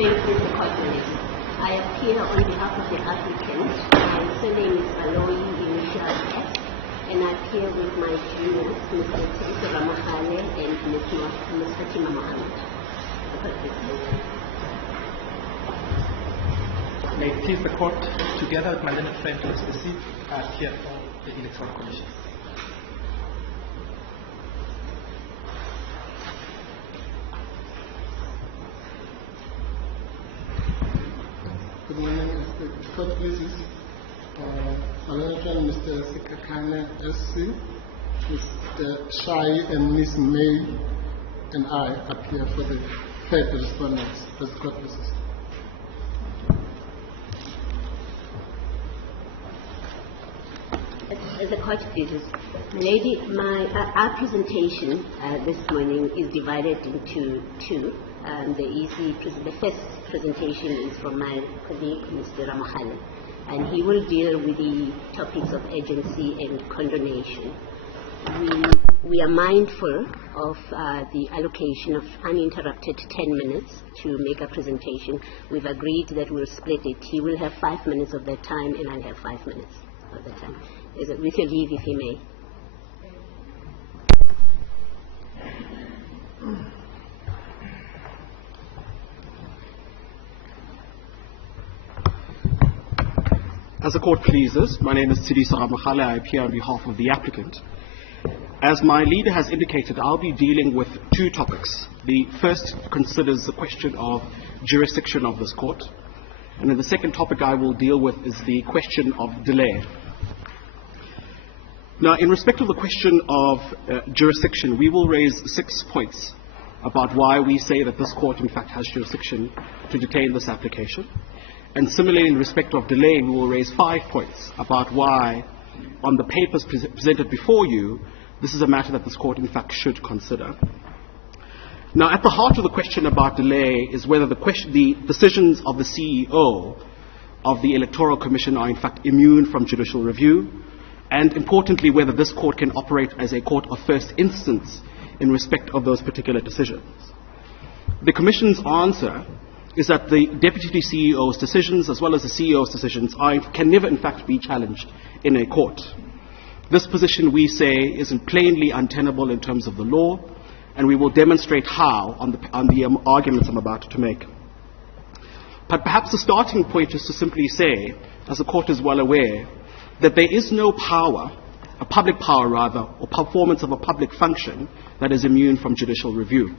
May it please the court, my name. I appear on behalf of the applicant. My surname is Aloy Initial S, and I appear with my juniors, Mr. Teresa Ramahale and Ms. Fatima Mohammed. May it please the court, together with my learned friend, let's proceed. I appear for the Electoral Commission. Good morning, Mr. Court, please. Mr. Sikakane SC, Mr. Shai and Ms. May and I appear for the third respondents. Does the court please? As the court pleases, lady, our presentation this morning is divided into two. The first presentation is from my colleague, Mr. Ramahale, and he will deal with the topics of agency and condonation. We are mindful of the allocation of uninterrupted 10 minutes to make a presentation. We've agreed that we'll split it. He will have 5 minutes of that time, and I'll have 5 minutes of that time. With your leave, if he may. As the court pleases, my name is Teresa Ramahale. I appear on behalf of the applicant. As my leader has indicated, I'll be dealing with two topics. The first considers the question of jurisdiction of this court, and then the second topic I will deal with is the question of delay. Now, in respect of the question of jurisdiction, we will raise 6 points about why we say that this court, in fact, has jurisdiction to detain this application. And similarly, in respect of delay, we will raise 5 points about why, on the papers presented before you, this is a matter that this court, in fact, should consider. Now, at the heart of the question about delay is whether the decisions of the CEO of the Electoral Commission are, in fact, immune from judicial review, and importantly, whether this court can operate as a court of first instance in respect of those particular decisions. The Commission's answer is that the Deputy CEO's decisions, as well as the CEO's decisions, can never, in fact, be challenged in a court. This position, we say, is plainly untenable in terms of the law, and we will demonstrate how on the arguments I'm about to make. But perhaps the starting point is to simply say, as the court is well aware, that there is no power, a public power rather, or performance of a public function that is immune from judicial review.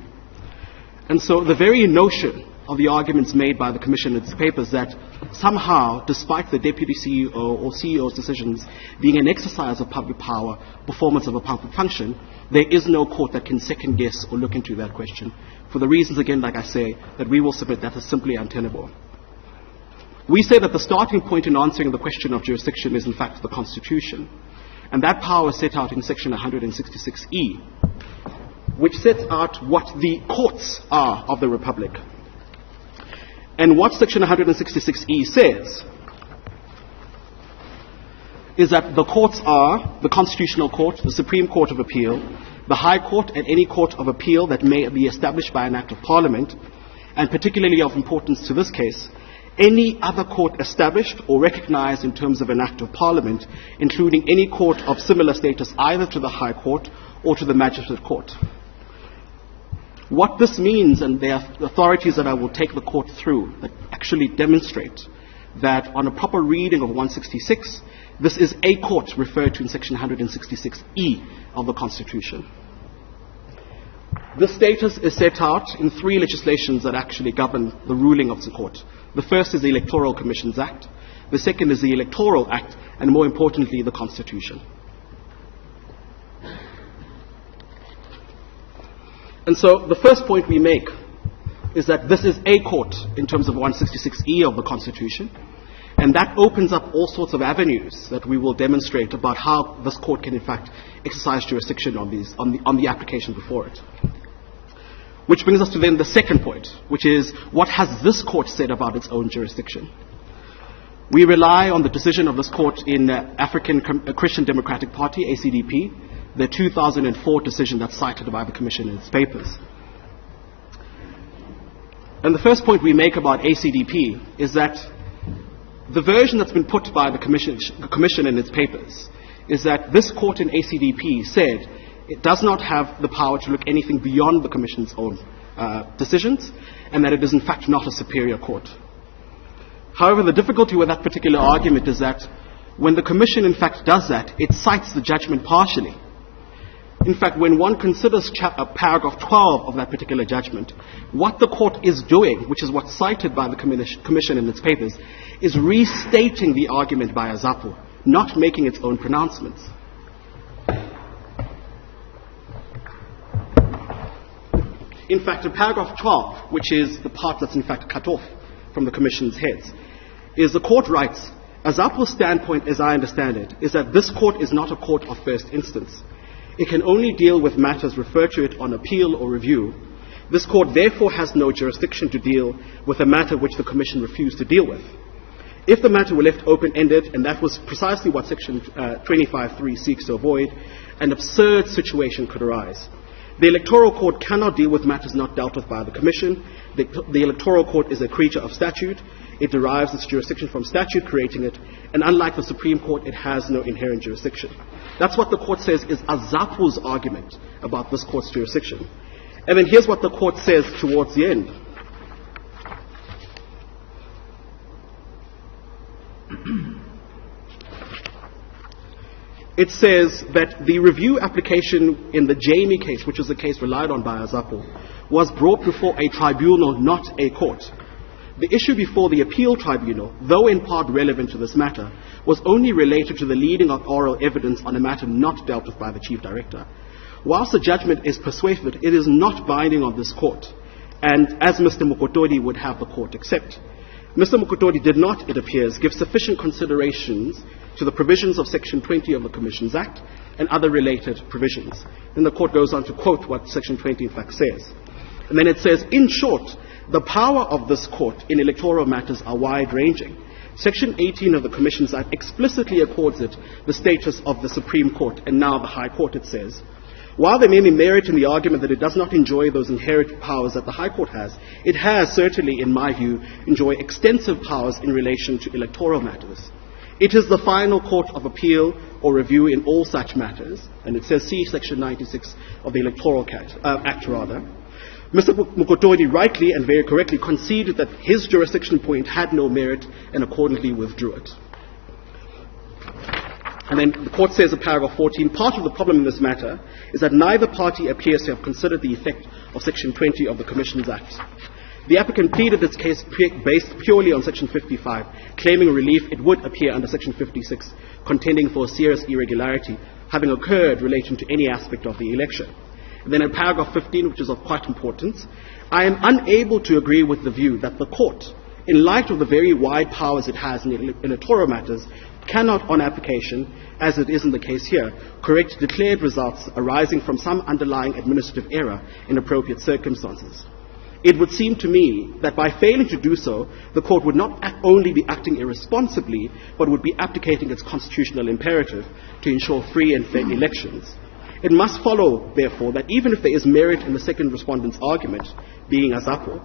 And so the very notion of the arguments made by the Commission in its papers that somehow, despite the Deputy CEO or CEO's decisions being an exercise of public power, performance of a public function, there is no court that can second guess or look into that question. For the reasons, again, like I say, that we will submit, that is simply untenable. We say that the starting point in answering the question of jurisdiction is, in fact, the Constitution. And that power is set out in Section 166E, which sets out what the courts are of the Republic. And what Section 166E says is that the courts are the Constitutional Court, the Supreme Court of Appeal, the High Court, and any court of appeal that may be established by an Act of Parliament, and particularly of importance to this case, any other court established or recognized in terms of an Act of Parliament, including any court of similar status either to the High Court or to the Magistrate Court. What this means, and there are authorities that I will take the court through that actually demonstrate that on a proper reading of 166, this is a court referred to in Section 166E of the Constitution. This status is set out in 3 legislations that actually govern the ruling of the court. The first is the Electoral Commissions Act, the second is the Electoral Act, and more importantly, the Constitution. And so the first point we make is that this is a court in terms of 166E of the Constitution, and that opens up all sorts of avenues that we will demonstrate about how this court can in fact exercise jurisdiction on the application before it. Which brings us to then the second point, which is what has this court said about its own jurisdiction? We rely on the decision of this court in African Christian Democratic Party, ACDP, the 2004 decision that's cited by the Commission in its papers. And the first point we make about ACDP is that the version that's been put by the Commission in its papers is that this court in ACDP said it does not have the power to look anything beyond the Commission's own decisions, and that it is in fact not a superior court. However, the difficulty with that particular argument is that when the Commission in fact does that, it cites the judgment partially. In fact, when one considers paragraph 12 of that particular judgment, what the court is doing, which is what's cited by the Commission in its papers, is restating the argument by Azapo, not making its own pronouncements. In fact, in paragraph 12, which is the part that's in fact cut off from the Commission's heads, is the court writes, Azapo's standpoint, as I understand it, is that this court is not a court of first instance. It can only deal with matters referred to it on appeal or review. This court therefore has no jurisdiction to deal with a matter which the Commission refused to deal with. If the matter were left open-ended, and that was precisely what Section 25.3 seeks to avoid, an absurd situation could arise. The Electoral Court cannot deal with matters not dealt with by the Commission. The Electoral Court is a creature of statute. It derives its jurisdiction from statute creating it, and unlike the Supreme Court, it has no inherent jurisdiction. That's what the court says is Azapo's argument about this court's jurisdiction. And then here's what the court says towards the end. It says that the review application in the Jamie case, which is the case relied on by Azapo, was brought before a tribunal, not a court. The issue before the appeal tribunal, though in part relevant to this matter, was only related to the leading of oral evidence on a matter not dealt with by the Chief Director. Whilst the judgment is persuasive, it is not binding on this court, and as Mr. Mokotodi would have the court accept. Mr. Mokotodi did not, it appears, give sufficient considerations to the provisions of Section 20 of the Commissions Act and other related provisions. Then the court goes on to quote what Section 20 in fact says. And then it says, in short, the power of this court in electoral matters are wide-ranging. Section 18 of the Commissions Act explicitly accords it the status of the Supreme Court and now the High Court, it says. While there may be merit in the argument that it does not enjoy those inherent powers that the High Court has, it has certainly, in my view, enjoyed extensive powers in relation to electoral matters. It is the final court of appeal or review in all such matters, and it says, see Section 96 of the Electoral Act, rather. Mr. Mokotodi rightly and very correctly conceded that his jurisdiction point had no merit and accordingly withdrew it. And then the court says in paragraph 14, part of the problem in this matter is that neither party appears to have considered the effect of Section 20 of the Commissions Act. The applicant pleaded its case based purely on Section 55, claiming relief it would appear under Section 56, contending for a serious irregularity having occurred relating to any aspect of the election. And then in paragraph 15, which is of quite importance, I am unable to agree with the view that the court, in light of the very wide powers it has in electoral matters, cannot, on application, as it is in the case here, correct declared results arising from some underlying administrative error in appropriate circumstances. It would seem to me that by failing to do so, the court would not only be acting irresponsibly, but would be abdicating its constitutional imperative to ensure free and fair elections. It must follow, therefore, that even if there is merit in the second respondent's argument, being Azapo,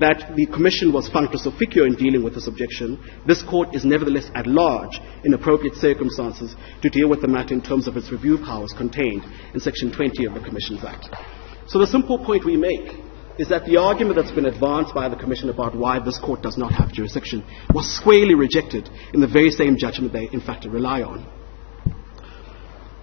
that the Commission was functus officio in dealing with this objection, this court is nevertheless at large in appropriate circumstances to deal with the matter in terms of its review powers contained in Section 20 of the Commissions Act. So the simple point we make is that the argument that's been advanced by the Commission about why this court does not have jurisdiction was squarely rejected in the very same judgment they in fact rely on.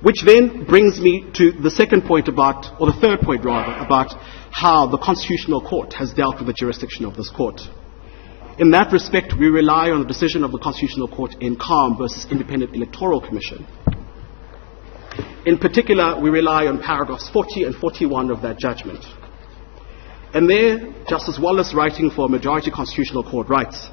Which then brings me to the second point about, or the third point rather, about how the Constitutional Court has dealt with the jurisdiction of this court. In that respect, we rely on the decision of the Constitutional Court in Calm versus Independent Electoral Commission. In particular, we rely on paragraphs 40 and 41 of that judgment. And there, Justice Wallace, writing for a majority Constitutional Court, writes,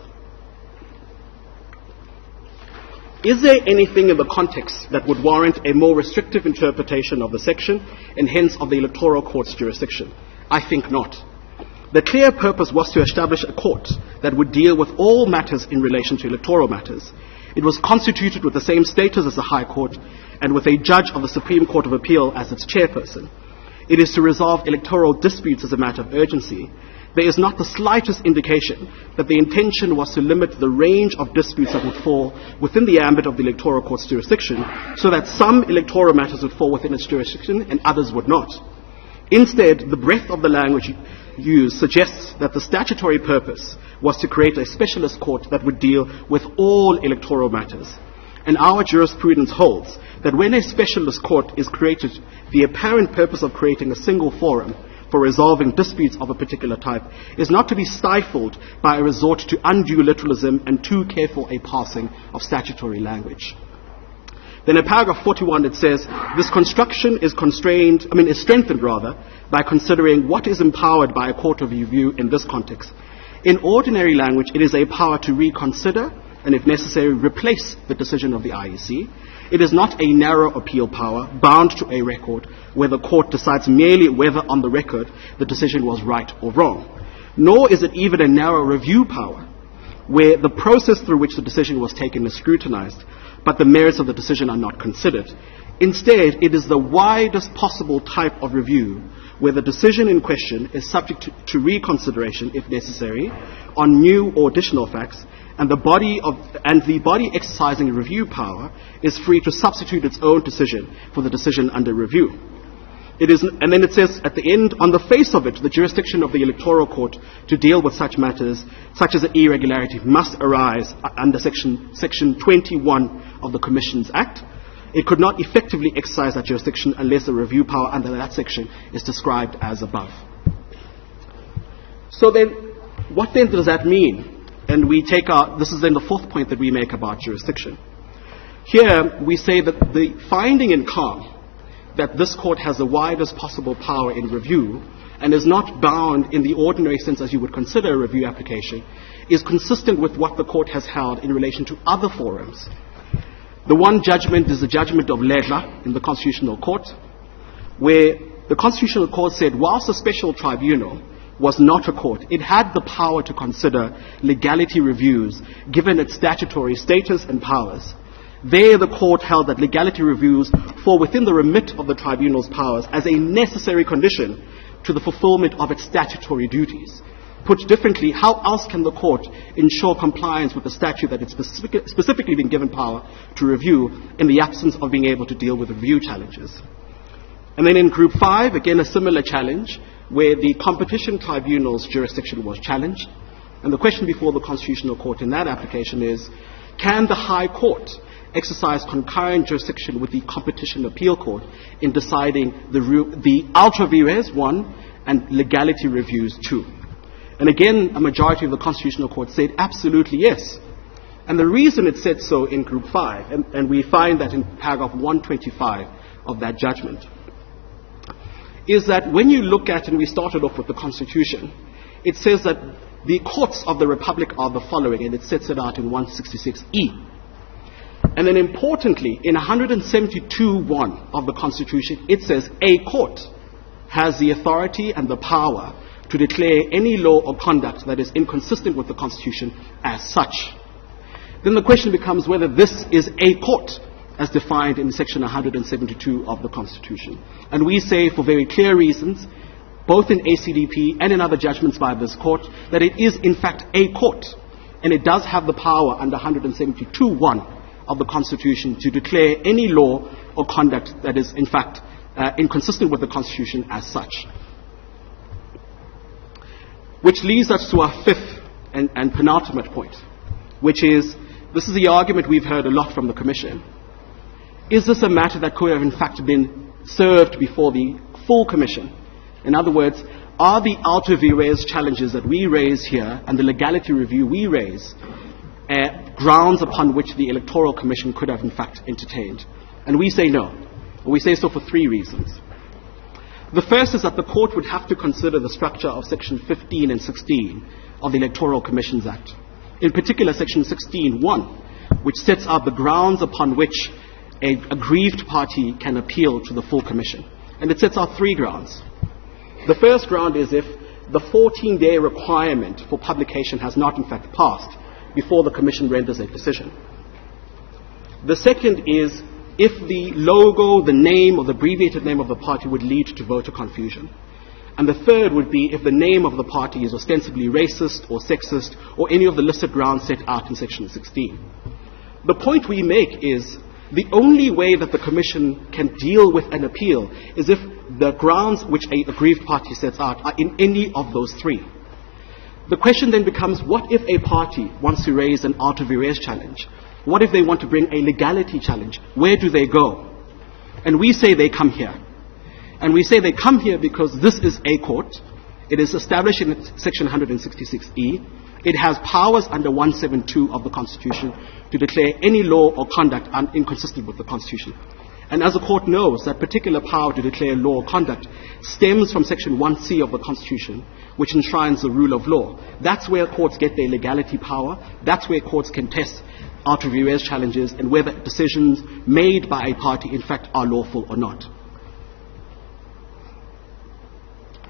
is there anything in the context that would warrant a more restrictive interpretation of the section and hence of the Electoral Court's jurisdiction? I think not. The clear purpose was to establish a court that would deal with all matters in relation to electoral matters. It was constituted with the same status as the High Court and with a judge of the Supreme Court of Appeal as its chairperson. It is to resolve electoral disputes as a matter of urgency. there is not the slightest indication that the intention was to limit the range of disputes that would fall within the ambit of the electoral court's jurisdiction, so that some electoral matters would fall within its jurisdiction and others would not. Instead, the breadth of the language used suggests that the statutory purpose was to create a specialist court that would deal with all electoral matters. And our jurisprudence holds that when a specialist court is created, the apparent purpose of creating a single forum for resolving disputes of a particular type is not to be stifled by a resort to undue literalism and too careful a parsing of statutory language. Then in paragraph 41 it says, this construction is strengthened by considering what is empowered by a court of review in this context. In ordinary language, it is a power to reconsider and, if necessary, replace the decision of the IEC. It is not a narrow appeal power bound to a record where the court decides merely whether on the record the decision was right or wrong. Nor is it even a narrow review power where the process through which the decision was taken is scrutinized, but the merits of the decision are not considered. Instead, it is the widest possible type of review where the decision in question is subject to reconsideration, if necessary, on new or additional facts, and the body exercising review power is free to substitute its own decision for the decision under review. And then it says at the end, on the face of it, the jurisdiction of the electoral court to deal with such matters, such as an irregularity, must arise under section 21 of the Commissions Act. It could not effectively exercise that jurisdiction unless the review power under that section is described as above. So then, what then does that mean? And this is then the fourth point that we make about jurisdiction. Here, we say that the finding in calm that this court has the widest possible power in review and is not bound in the ordinary sense as you would consider a review application is consistent with what the court has held in relation to other forums. The one judgment is the judgment of Ledla in the Constitutional Court, where the Constitutional Court said whilst the special tribunal was not a court, it had the power to consider legality reviews given its statutory status and powers. There, the court held that legality reviews fall within the remit of the tribunal's powers as a necessary condition to the fulfillment of its statutory duties. Put differently, how else can the court ensure compliance with the statute that it's specifically been given power to review in the absence of being able to deal with review challenges? And then in Group 5, again a similar challenge where the competition tribunal's jurisdiction was challenged. And the question before the Constitutional Court in that application is, can the High Court exercise concurrent jurisdiction with the Competition Appeal Court in deciding the ultra vires 1 and legality reviews 2? And again, a majority of the Constitutional Court said absolutely yes. And the reason it said so in Group 5, and we find that in paragraph 125 of that judgment, is that when you look at, and we started off with the Constitution, it says that the courts of the Republic are the following, and it sets it out in 166E. And then importantly, in 172(1) of the Constitution, it says a court has the authority and the power to declare any law or conduct that is inconsistent with the Constitution as such. Then the question becomes whether this is a court as defined in section 172 of the Constitution. And we say for very clear reasons, both in ACDP and in other judgments by this court, that it is in fact a court, and it does have the power under 172(1) of the Constitution to declare any law or conduct that is in fact inconsistent with the Constitution as such. Which leads us to our fifth and penultimate point, which is, this is the argument we've heard a lot from the Commission. Is this a matter that could have in fact been served before the full Commission? In other words, are the ultra vires challenges that we raise here and the legality review we raise grounds upon which the Electoral Commission could have in fact entertained? And we say no. We say so for three reasons. The first is that the court would have to consider the structure of section 15 and 16 of the Electoral Commissions Act. In particular, section 16(1), which sets out the grounds upon which a aggrieved party can appeal to the full Commission. And it sets out three grounds. The first ground is if the 14-day requirement for publication has not in fact passed before the Commission renders a decision. The second is if the logo, the name, or the abbreviated name of the party would lead to voter confusion. And the third would be if the name of the party is ostensibly racist or sexist or any of the listed grounds set out in Section 16. The point we make is the only way that the Commission can deal with an appeal is if the grounds which a aggrieved party sets out are in any of those three. The question then becomes, what if a party wants to raise an out of arrears challenge? What if they want to bring a legality challenge? Where do they go? And we say they come here. And we say they come here because this is a court. It is established in Section 166E. It has powers under 172 of the Constitution to declare any law or conduct inconsistent with the Constitution. And as the court knows, that particular power to declare law or conduct stems from Section 1C of the Constitution, which enshrines the rule of law. That's where courts get their legality power. That's where courts can test out of arrears challenges and whether decisions made by a party in fact are lawful or not.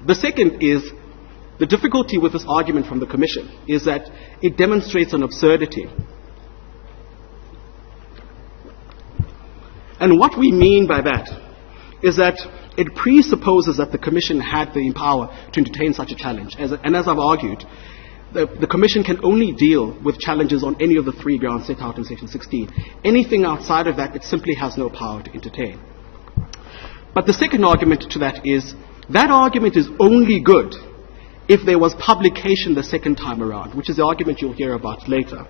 The second is the difficulty with this argument from the Commission is that it demonstrates an absurdity. And what we mean by that is that it presupposes that the Commission had the power to entertain such a challenge. And as I've argued, the Commission can only deal with challenges on any of the three grounds set out in Section 16. Anything outside of that, it simply has no power to entertain. But the second argument to that is that argument is only good if there was publication the second time around, which is the argument you'll hear about later.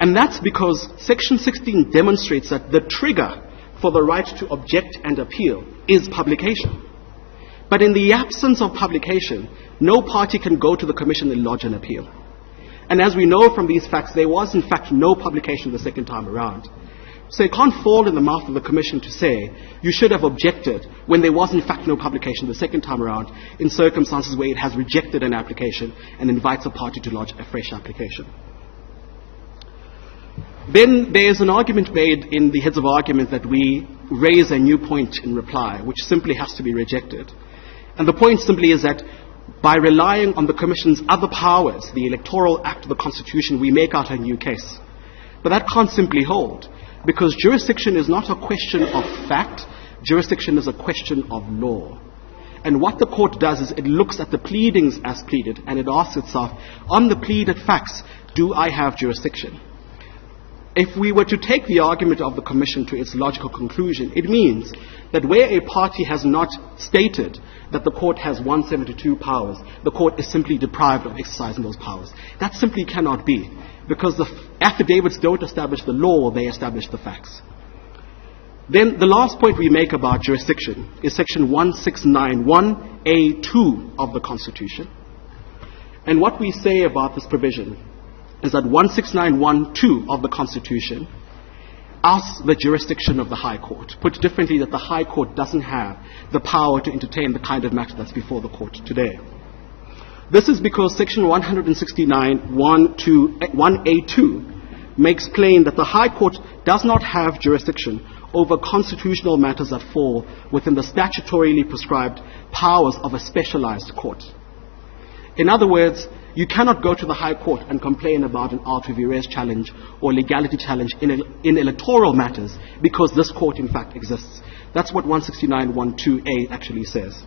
And that's because Section 16 demonstrates that the trigger for the right to object and appeal is publication. But in the absence of publication, no party can go to the Commission and lodge an appeal. And as we know from these facts, there was in fact no publication the second time around. So it can't fall in the mouth of the Commission to say you should have objected when there was in fact no publication the second time around in circumstances where it has rejected an application and invites a party to lodge a fresh application. Then there is an argument made in the heads of argument that we raise a new point in reply, which simply has to be rejected. And the point simply is that by relying on the Commission's other powers, the Electoral Act of the Constitution, we make out a new case. But that can't simply hold, because jurisdiction is not a question of fact, jurisdiction is a question of law. And what the court does is it looks at the pleadings as pleaded, and it asks itself, on the pleaded facts, do I have jurisdiction? If we were to take the argument of the Commission to its logical conclusion, it means that where a party has not stated that the court has 172 powers, the court is simply deprived of exercising those powers. That simply cannot be, because the affidavits don't establish the law, they establish the facts. Then the last point we make about jurisdiction is Section 1691A2 of the Constitution. And what we say about this provision is that 169(1)(2) of the Constitution asks the jurisdiction of the High Court. Put differently, that the High Court doesn't have the power to entertain the kind of matter that's before the court today. This is because Section 169(1)(2) makes plain that the High Court does not have jurisdiction over constitutional matters that fall within the statutorily prescribed powers of a specialized court. In other words, you cannot go to the High Court and complain about an out of arrears challenge or legality challenge in electoral matters because this court in fact exists. That's what 169(1)(2)A actually says.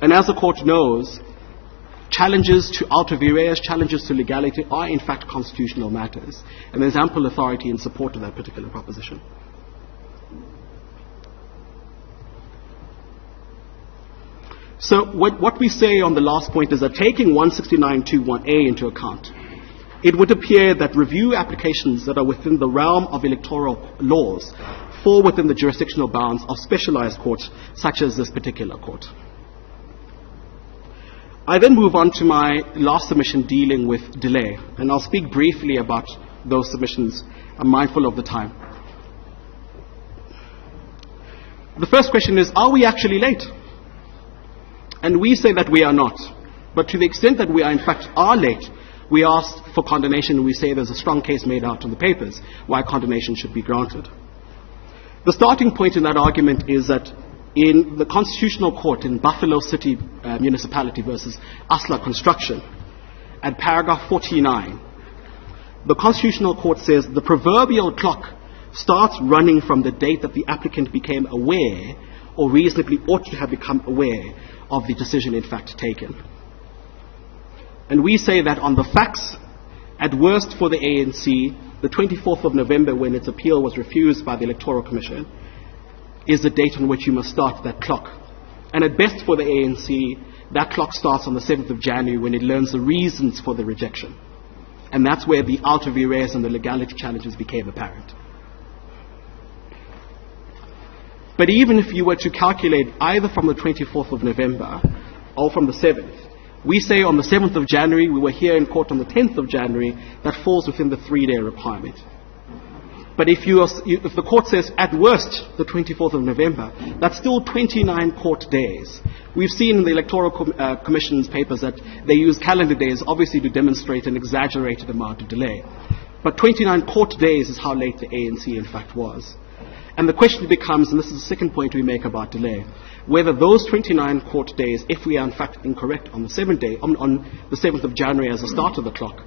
And as the court knows, challenges to out of arrears, challenges to legality are in fact constitutional matters. And there's ample authority in support of that particular proposition. So what we say on the last point is that taking 169(2)(1)A into account, it would appear that review applications that are within the realm of electoral laws fall within the jurisdictional bounds of specialized courts such as this particular court. I then move on to my last submission dealing with delay, and I'll speak briefly about those submissions. I'm mindful of the time. The first question is, are we actually late? And we say that we are not. But to the extent that we are in fact are late, we ask for condonation and we say there's a strong case made out in the papers why condonation should be granted. The starting point in that argument is that in the Constitutional Court in Buffalo City Municipality versus Asla Construction, at paragraph 49, the Constitutional Court says the proverbial clock starts running from the date that the applicant became aware or reasonably ought to have become aware of the decision in fact taken. And we say that on the facts, at worst for the ANC, the 24th of November, when its appeal was refused by the Electoral Commission, is the date on which you must start that clock. And at best for the ANC, that clock starts on the 7th of January when it learns the reasons for the rejection. And that's where the alter vires and the legality challenges became apparent. But even if you were to calculate either from the 24th of November or from the 7th, we say on the 7th of January, we were here in court on the 10th of January, that falls within the 3-day requirement. But if the court says at worst the 24th of November, that's still 29 court days. We've seen in the Electoral Commission's papers that they use calendar days obviously to demonstrate an exaggerated amount of delay. But 29 court days is how late the ANC in fact was. And the question becomes, and this is the second point we make about delay, whether those 29 court days, if we are in fact incorrect on the 7th of January as the start of the clock,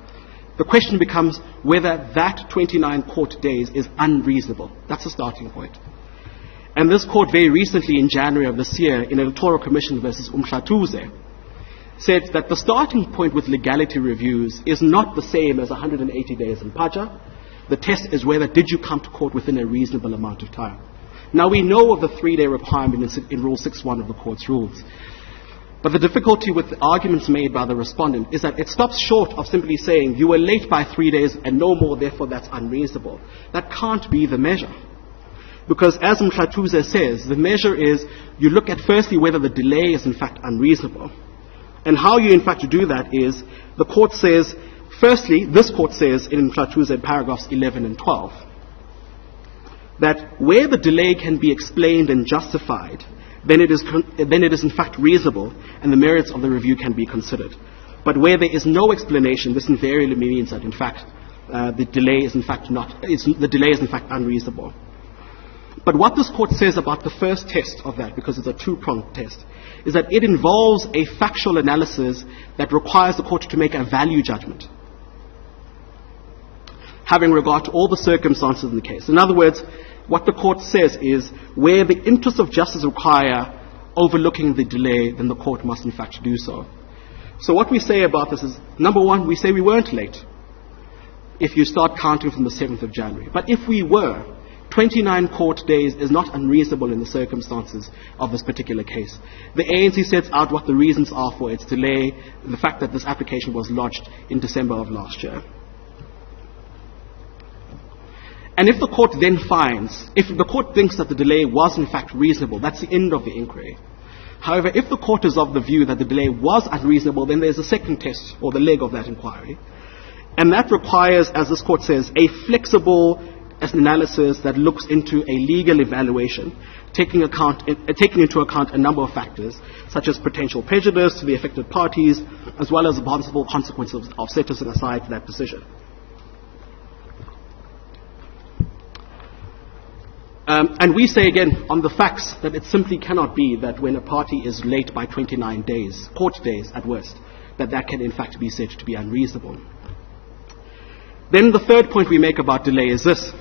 the question becomes whether that 29 court days is unreasonable. That's the starting point. And this court very recently in January of this year, in Electoral Commission versus Umhlathuze, said that the starting point with legality reviews is not the same as 180 days in Paja. The test is whether did you come to court within a reasonable amount of time. Now we know of the 3-day requirement in Rule 6.1 of the court's rules. But the difficulty with the arguments made by the respondent is that it stops short of simply saying you were late by 3 days and no more, therefore that's unreasonable. That can't be the measure. Because as Umhlathuze says, the measure is you look at firstly whether the delay is in fact unreasonable. And how you in fact do that is the court says, firstly, this court says in Umhlathuze paragraphs 11 and 12, that where the delay can be explained and justified, then it is in fact reasonable and the merits of the review can be considered. But where there is no explanation, this invariably means that in fact the delay is in fact unreasonable. But what this court says about the first test of that, because it's a two-pronged test, is that it involves a factual analysis that requires the court to make a value judgment, having regard to all the circumstances in the case. In other words, what the court says is where the interests of justice require overlooking the delay, then the court must in fact do so. So what we say about this is, number one, we say we weren't late if you start counting from the 7th of January. But if we were, 29 court days is not unreasonable in the circumstances of this particular case. The ANC sets out what the reasons are for its delay, the fact that this application was lodged in December of last year. And if the court then finds, if the court thinks that the delay was in fact reasonable, that's the end of the inquiry. However, if the court is of the view that the delay was unreasonable, then there's a second test, or the leg of that inquiry. And that requires, as this court says, a flexible analysis that looks into a legal evaluation, taking into account a number of factors, such as potential prejudice to the affected parties, as well as the possible consequences of setting aside that decision. And we say again on the facts that it simply cannot be that when a party is late by 29 days, court days at worst, that can in fact be said to be unreasonable. Then the third point we make about delay is this.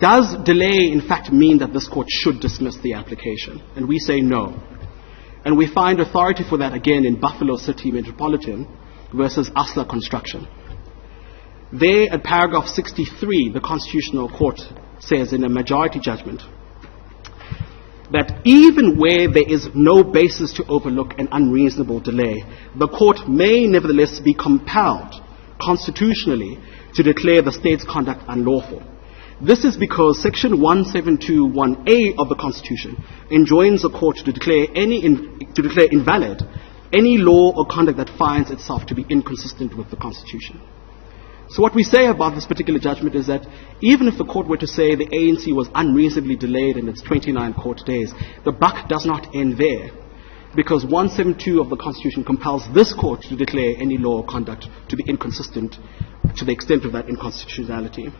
Does delay in fact mean that this court should dismiss the application? And we say no. And we find authority for that again in Buffalo City Metropolitan versus Asla Construction. There at paragraph 63, the Constitutional Court says in a majority judgment that even where there is no basis to overlook an unreasonable delay, the court may nevertheless be compelled constitutionally to declare the state's conduct unlawful. This is because section 1721A of the Constitution enjoins the court to declare invalid any law or conduct that finds itself to be inconsistent with the Constitution. So what we say about this particular judgment is that even if the court were to say the ANC was unreasonably delayed in its 29 court days, the buck does not end there, because 172 of the Constitution compels this court to declare any law or conduct to be inconsistent to the extent of that inconstitutionality.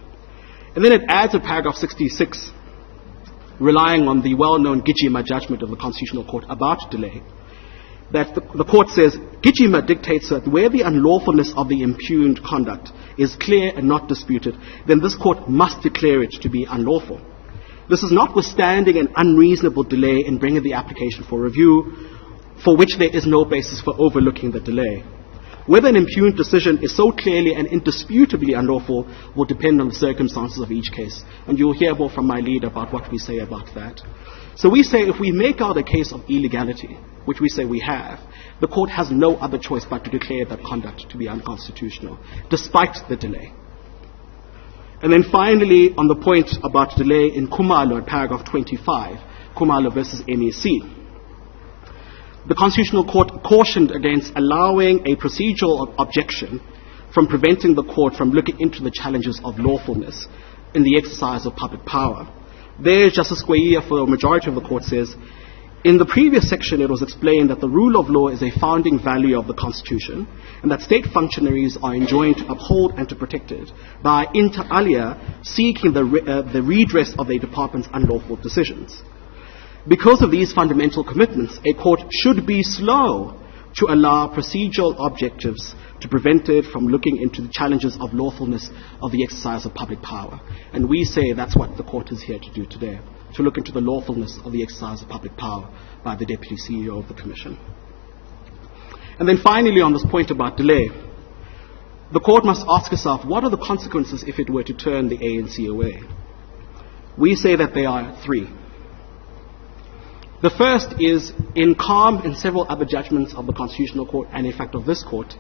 And then it adds a paragraph 66, relying on the well-known Gijima judgment of the Constitutional Court about delay, that the court says, Gijima dictates that where the unlawfulness of the impugned conduct is clear and not disputed, then this court must declare it to be unlawful. This is notwithstanding an unreasonable delay in bringing the application for review, for which there is no basis for overlooking the delay. Whether an impugned decision is so clearly and indisputably unlawful will depend on the circumstances of each case, and you'll hear more from my leader about what we say about that. So we say if we make out a case of illegality, which we say we have, the court has no other choice but to declare that conduct to be unconstitutional, despite the delay. And then finally, on the point about delay in Khumalo, in paragraph 25, Khumalo versus MEC, the Constitutional Court cautioned against allowing a procedural objection from preventing the court from looking into the challenges of lawfulness in the exercise of public power. There, Justice Kwe-ANC, for the majority of the court, says, in the previous section it was explained that the rule of law is a founding value of the Constitution and that state functionaries are enjoined to uphold and to protect it by, inter alia, seeking the redress of a department's unlawful decisions. Because of these fundamental commitments, a court should be slow to allow procedural objectives to prevent it from looking into the challenges of lawfulness of the exercise of public power. And we say that's what the court is here to do today, to look into the lawfulness of the exercise of public power by the Deputy CEO of the Commission. And then finally, on this point about delay, the court must ask itself, what are the consequences if it were to turn the ANC away? We say that there are three. The first is, in calm and several other judgments of the Constitutional Court, and in fact of this court,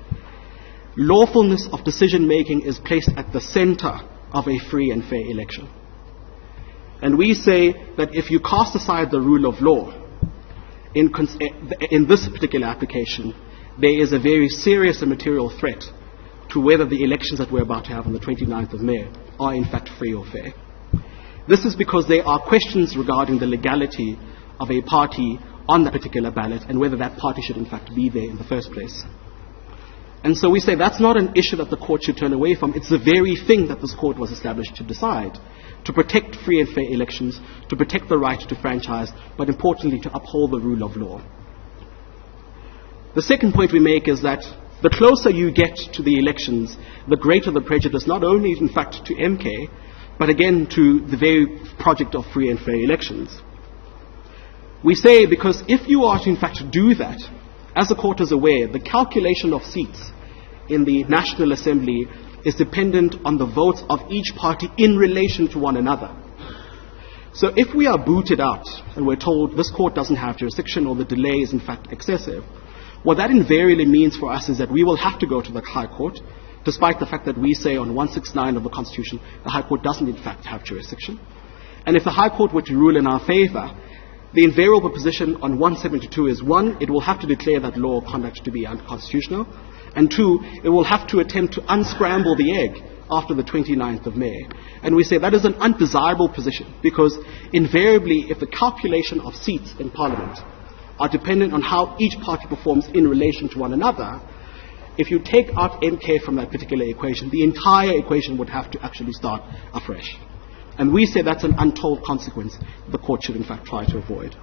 lawfulness of decision-making is placed at the center of a free and fair election. And we say that if you cast aside the rule of law in this particular application, there is a very serious and material threat to whether the elections that we're about to have on the 29th of May are in fact free or fair. This is because there are questions regarding the legality of a party on that particular ballot and whether that party should in fact be there in the first place. And so we say that's not an issue that the court should turn away from. It's the very thing that this court was established to decide, to protect free and fair elections, to protect the right to franchise, but importantly to uphold the rule of law. The second point we make is that the closer you get to the elections, the greater the prejudice, not only in fact to MK, but again to the very project of free and fair elections. We say because if you are to in fact do that, as the court is aware, the calculation of seats in the National Assembly is dependent on the votes of each party in relation to one another. So if we are booted out and we're told this court doesn't have jurisdiction or the delay is in fact excessive, what that invariably means for us is that we will have to go to the High Court, despite the fact that we say on 169 of the Constitution the High Court doesn't in fact have jurisdiction. And if the High Court were to rule in our favour, the invariable position on 172 is, one, it will have to declare that law of conduct to be unconstitutional, and two, it will have to attempt to unscramble the egg after the 29th of May. And we say that is an undesirable position because invariably if the calculation of seats in Parliament are dependent on how each party performs in relation to one another, if you take out MK from that particular equation, the entire equation would have to actually start afresh. And we say that's an untold consequence the court should in fact try to avoid.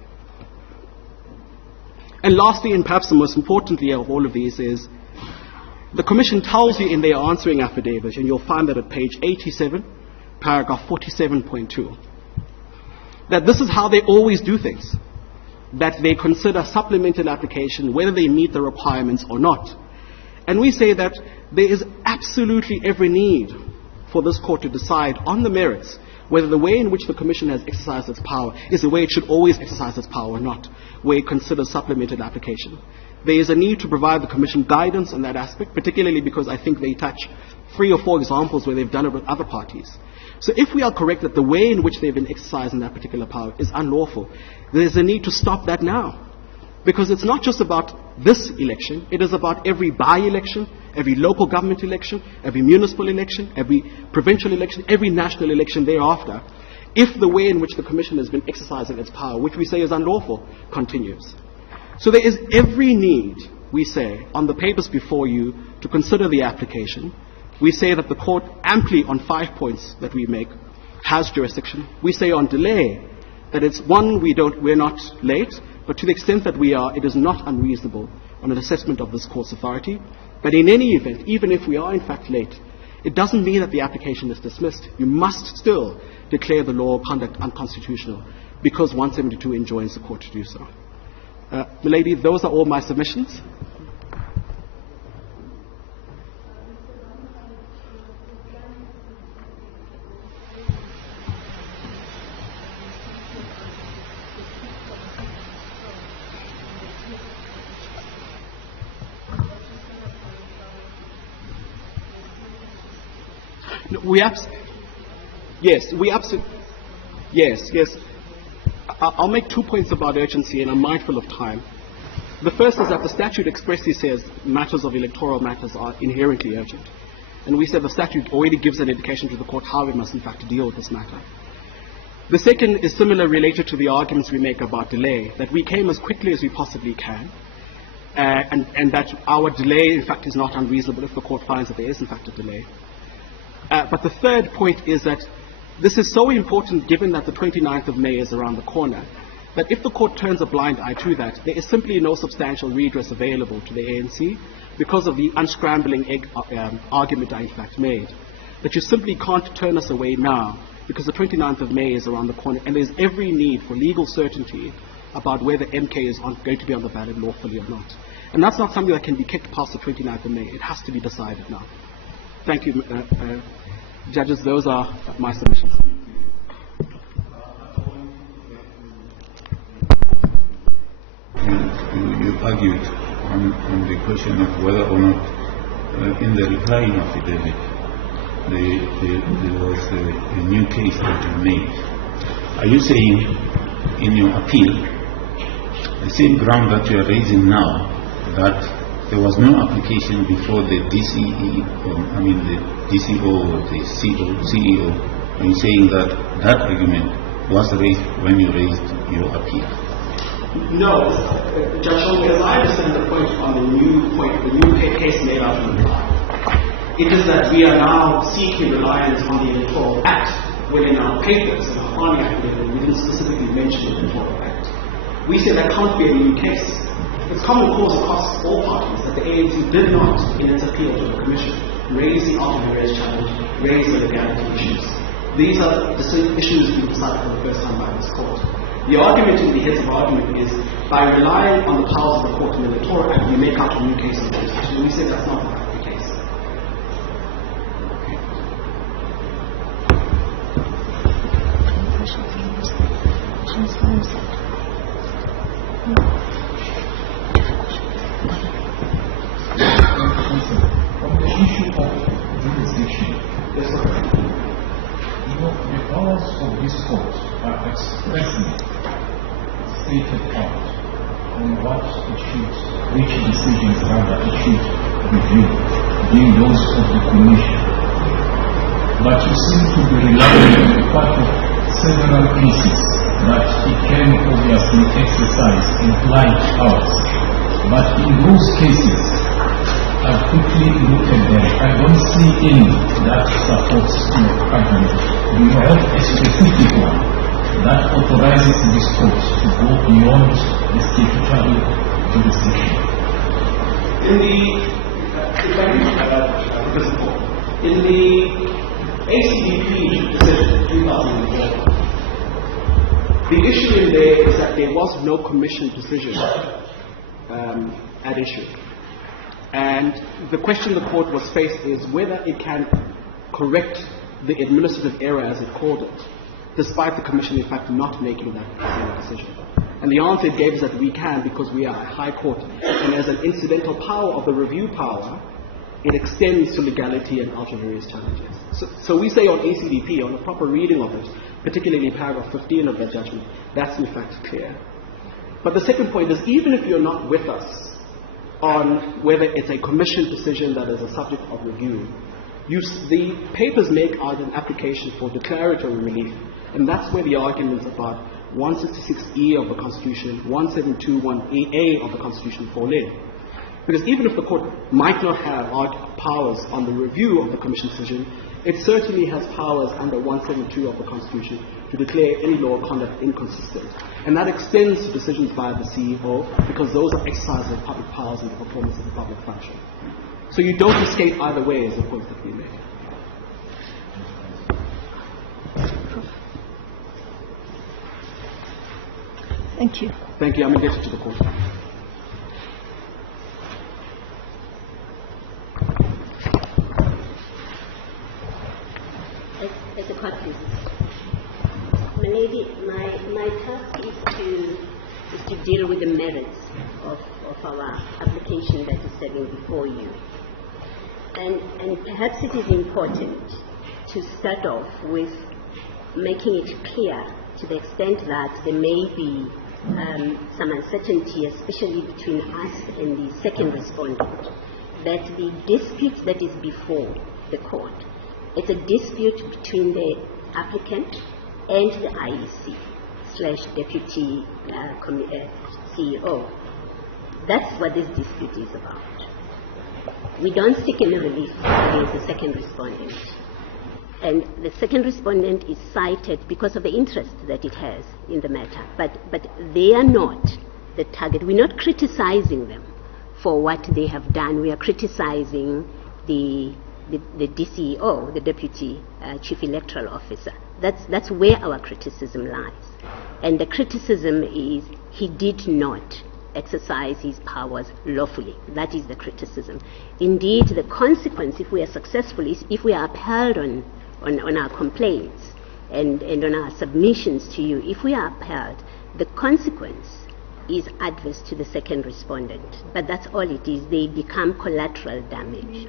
And lastly, and perhaps the most importantly of all of these, is the Commission tells you in their answering affidavit, and you'll find that at page 87, paragraph 47.2, that this is how they always do things, that they consider supplemental application whether they meet the requirements or not. And we say that there is absolutely every need for this court to decide on the merits whether the way in which the Commission has exercised its power is the way it should always exercise its power or not, where it considers supplemented application. There is a need to provide the Commission guidance on that aspect, particularly because I think they touch 3 or 4 examples where they've done it with other parties. So if we are correct that the way in which they've been exercising that particular power is unlawful, there's a need to stop that now. Because it's not just about this election, it is about every by-election, every local government election, every municipal election, every provincial election, every national election thereafter, if the way in which the Commission has been exercising its power, which we say is unlawful, continues. So there is every need, we say, on the papers before you to consider the application. We say that the court amply on 5 points that we make has jurisdiction. We say on delay that it's one, we're not late, but to the extent that we are, it is not unreasonable on an assessment of this court's authority. But in any event, even if we are in fact late, it doesn't mean that the application is dismissed. You must still declare the law of conduct unconstitutional because 172 enjoins the court to do so. Milady, those are all my submissions. Yes. I'll make 2 points about urgency, and I'm mindful of time. The first is that the statute expressly says matters of electoral matters are inherently urgent. And we said the statute already gives an indication to the court how it must in fact deal with this matter. The second is similar, related to the arguments we make about delay, that we came as quickly as we possibly can, and that our delay in fact is not unreasonable if the court finds that there is in fact a delay. But the third point is that this is so important, given that the 29th of May is around the corner, that if the court turns a blind eye to that, there is simply no substantial redress available to the ANC because of the unscrambling argument I in fact made. That you simply can't turn us away now because the 29th of May is around the corner, and there's every need for legal certainty about whether MK is going to be on the ballot lawfully or not. And that's not something that can be kicked past the 29th of May. It has to be decided now. Thank you, judges. Those are my submissions. You argued on the question of whether or not, in the reply of Idabi, there was a new case that you made. Are you saying in your appeal, the same ground that you are raising now, that there was no application before the DCO or the CEO? Are you saying that that argument was raised when you raised your appeal? No, Judge Shonke, as I understand the point on the new case made out in the reply, it is that we are now seeking reliance on the Electoral Act, when in our papers, in our Army affidavit, we didn't specifically mention the Electoral Act. We say that can't be a new case. It's common cause across all parties that the ANC did not, in its appeal to the Commission, raise the ultimate challenge, raise the legality issues. These are the issues being decided for the first time by this court. The argument in the heads of argument is, by relying on the powers of the court in the Electoral Act, we make out a new case of jurisdiction. We say that's not the case. On the issue of jurisdiction, the powers of this court are expressly stated out on what it should, which decisions rather it should review, being those of the Commission. But you seem to be relying on the part of several cases that it can obviously exercise implied powers. But in those cases, I've quickly looked at them. I don't see any that supports your argument. Do you have a specific one that authorizes this court to go beyond the statutory jurisdiction? In the ACDP decision 2004, the issue in there is that there was no commission decision at issue. And the question the court was faced is whether it can correct the administrative error, as it called it, despite the Commission in fact not making that decision. And the answer it gave is that we can, because we are a high court, and as an incidental power of the review power, it extends to legality and ultra-various challenges. So we say on ACDP, on a proper reading of it, particularly paragraph 15 of that judgment, that's in fact clear. But the second point is, even if you're not with us on whether it's a commission decision that is a subject of review, the papers make out an application for declaratory relief, and that's where the arguments about 166E of the Constitution, 1721A of the Constitution fall in. Because even if the court might not have powers on the review of the commission decision, it certainly has powers under 172 of the Constitution to declare any law of conduct inconsistent. And that extends to decisions by the CEO, because those are exercises of public powers in the performance of the public function. So you don't escape either way, is the point that we make. Thank you. Thank you. I'm indebted to the court. As a court, please. My lady, my task is to deal with the merits of our application that is sitting before you. And perhaps it is important to start off with making it clear, to the extent that there may be some uncertainty, especially between us and the second respondent, that the dispute that is before the court, it's a dispute between the applicant and the IEC/deputy CEO. That's what this dispute is about. We don't seek any relief against the second respondent. And the second respondent is cited because of the interest that it has in the matter. But they are not the target. We're not criticizing them for what they have done. We are criticizing the DCEO, the Deputy Chief Electoral Officer. That's where our criticism lies. And the criticism is he did not exercise his powers lawfully. That is the criticism. Indeed, the consequence, if we are successful, is if we are upheld on our complaints and on our submissions to you, if we are upheld, the consequence is adverse to the second respondent. But that's all it is. They become collateral damage.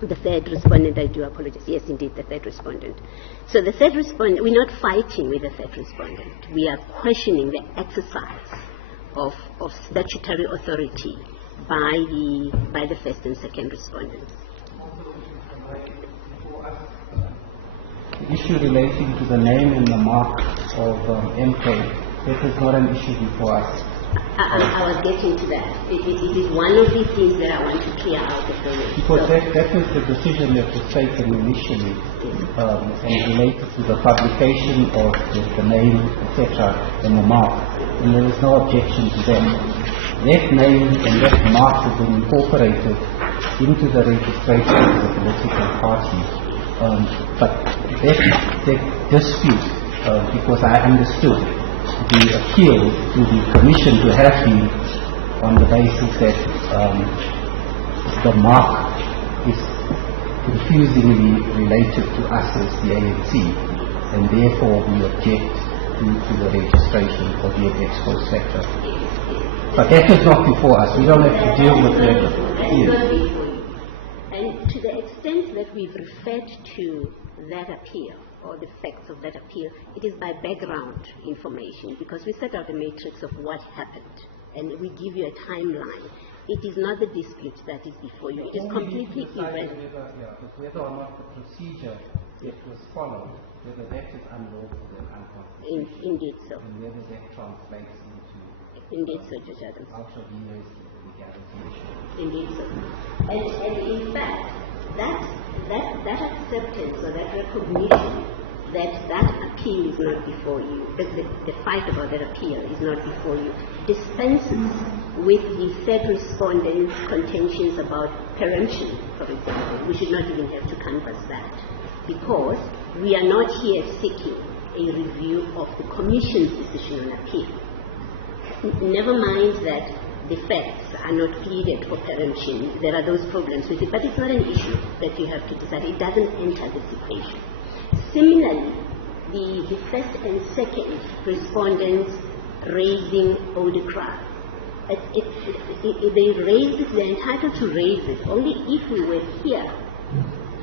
The third respondent, I do apologize. Yes, indeed, the third respondent. So the third respondent, we're not fighting with the third respondent. We are questioning the exercise of statutory authority by the first and second respondents. The issue relating to the name and the mark of NK, that is not an issue before us. I was getting to that. It is one of the things that I want to clear out of the way. Because that was the decision that was taken initially and related to the publication of the name, etc., and the mark. And there is no objection to that. That name and that mark has been incorporated into the registration of the political party. But that dispute, because I understood the appeal to the Commission to have been on the basis that the mark is confusingly related to us as the ANC, and therefore we object to the registration for the ex post facto. But that is not before us. We don't have to deal with that. And to the extent that we've referred to that appeal, or the facts of that appeal, it is by background information, because we set out a matrix of what happened, and we give you a timeline. It is not the dispute that is before you. It is completely irrelevant. Whether or not the procedure that was followed, whether that is unlawful and unconstitutional. Indeed so. And whether that translates into Indeed so, Judge Adams. ultra-vires legality. Indeed so. And in fact, that acceptance or that recognition that appeal is not before you, the fight about that appeal is not before you, dispenses with the third respondent's contentions about preemption, for example. We should not even have to canvass that, because we are not here seeking a review of the Commission's decision on appeal. Never mind that the facts are not pleaded for preemption. There are those problems with it, but it's not an issue that you have to decide. It doesn't enter this equation. Similarly, the first and second respondents raising Odekra, they raised it, they're entitled to raise it only if we were here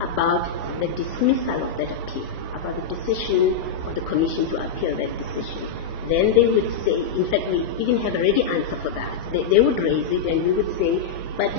about the dismissal of that appeal, about the decision of the Commission to appeal that decision. Then they would say, in fact, we even have a ready answer for that. They would raise it and we would say, but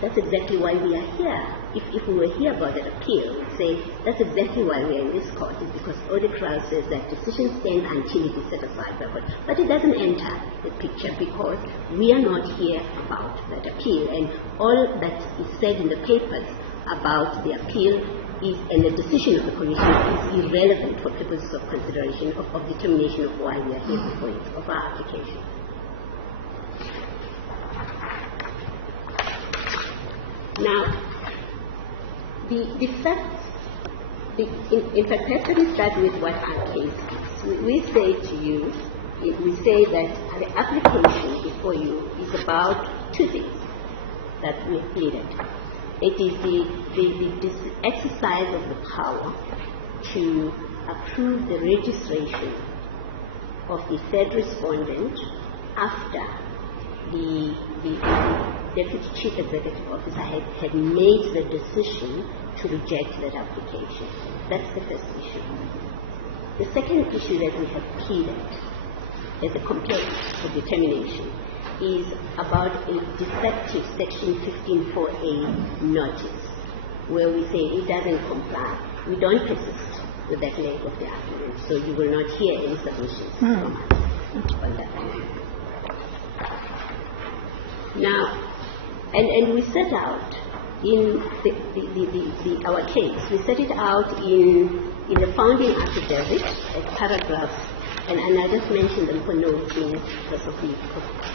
that's exactly why we are here. If we were here about that appeal, we'd say, that's exactly why we are in this court, is because Odekra says that decision stands until it is set aside by court. But it doesn't enter the picture because we are not here about that appeal. And all that is said in the papers about the appeal and the decision of the Commission is irrelevant for purposes of consideration, of determination of why we are here before you, of our application. Now, the facts, in fact, let's start with what our case is. We say to you we say that the application before you is about two things that we pleaded. It is the exercise of the power to approve the registration of the third respondent after the Deputy Chief Executive Officer had made the decision to reject that application. That's the first issue. The second issue that we have pleaded as a complaint for determination is about a defective Section 15.4a notice, where we say it doesn't comply. We don't persist with that leg of the argument, so you will not hear any submissions from us on that. Now, and we set out in our case, we set it out in the founding affidavit at paragraph, and I just mentioned them for noting because of the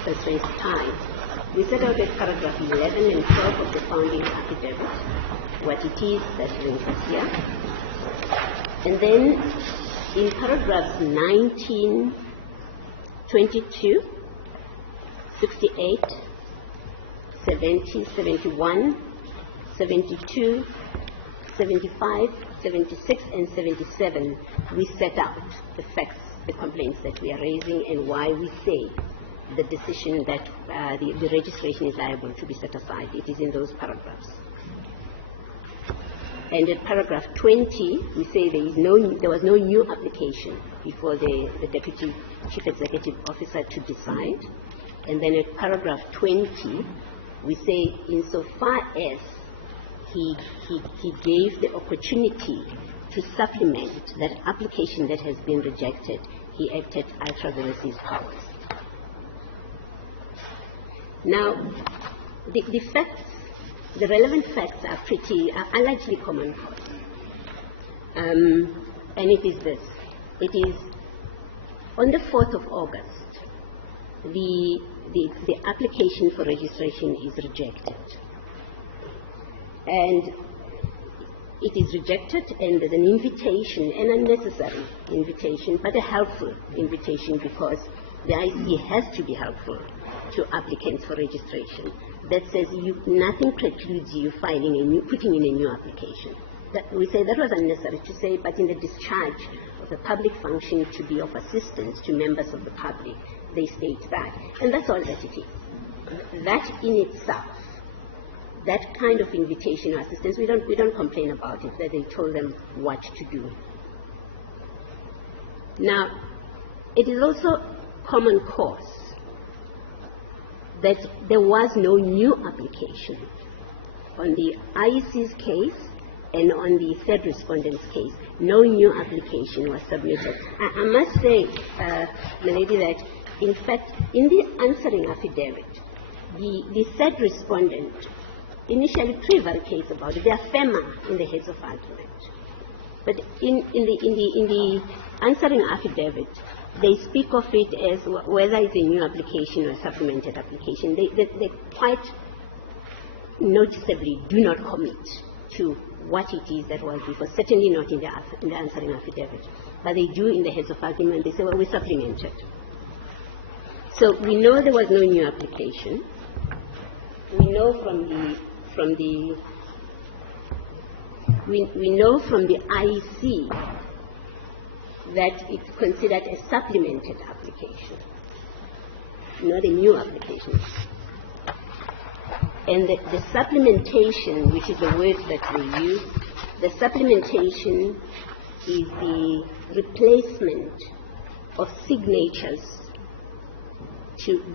constraints of time. We set out at paragraph 11 and 12 of the founding affidavit what it is that brings us here. And then in paragraphs 19, 22, 68, 70, 71, 72, 75, 76, and 77, we set out the facts, the complaints that we are raising, and why we say the decision that the registration is liable to be set aside. It is in those paragraphs. And at paragraph 20, we say there was no new application before the Deputy Chief Executive Officer to decide. And then at paragraph 20, we say insofar as he gave the opportunity to supplement that application that has been rejected, he acted ultra vires his powers. Now, the facts, the relevant facts are largely common cause. And it is this. It is on the 4th of August, the application for registration is rejected. And it is rejected, and there's an invitation, an unnecessary invitation, but a helpful invitation, because the IC has to be helpful to applicants for registration. That says nothing precludes you putting in a new application. We say that was unnecessary to say, but in the discharge of a public function to be of assistance to members of the public, they state that. And that's all that it is. That in itself, that kind of invitation or assistance, we don't complain about it, that they told them what to do. Now, it is also common cause that there was no new application on the IEC's case and on the third respondent's case. No new application was submitted. I must say, my lady, that in fact, in the answering affidavit, the third respondent initially prevaricates about it. They are firmer in the heads of argument. But in the answering affidavit, they speak of it as whether it's a new application or a supplemented application. They quite noticeably do not commit to what it is that was before, certainly not in the answering affidavit. But they do in the heads of argument. They say, well, we supplemented. So we know there was no new application. We know we know from the IEC that it's considered a supplemented application, not a new application. And the supplementation, which is the word that we use, the supplementation is the replacement of signatures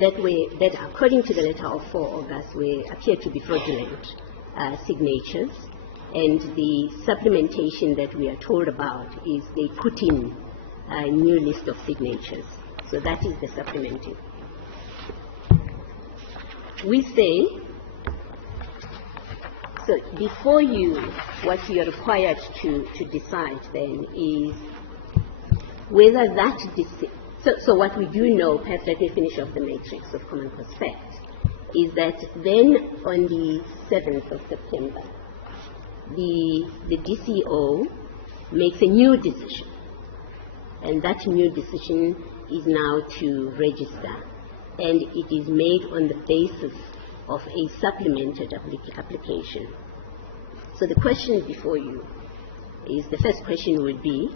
that according to the letter of 4 August appear to be fraudulent signatures, and the supplementation that we are told about is they put in a new list of signatures. So that is the supplementing. We say, so before what you are required to decide then is whether that so what we do know, perhaps let me finish off the matrix of common cause facts, is that then on the 7th of September, the DCO makes a new decision. And that new decision is now to register, and it is made on the basis of a supplemented application. So the question before you is, the first question would be,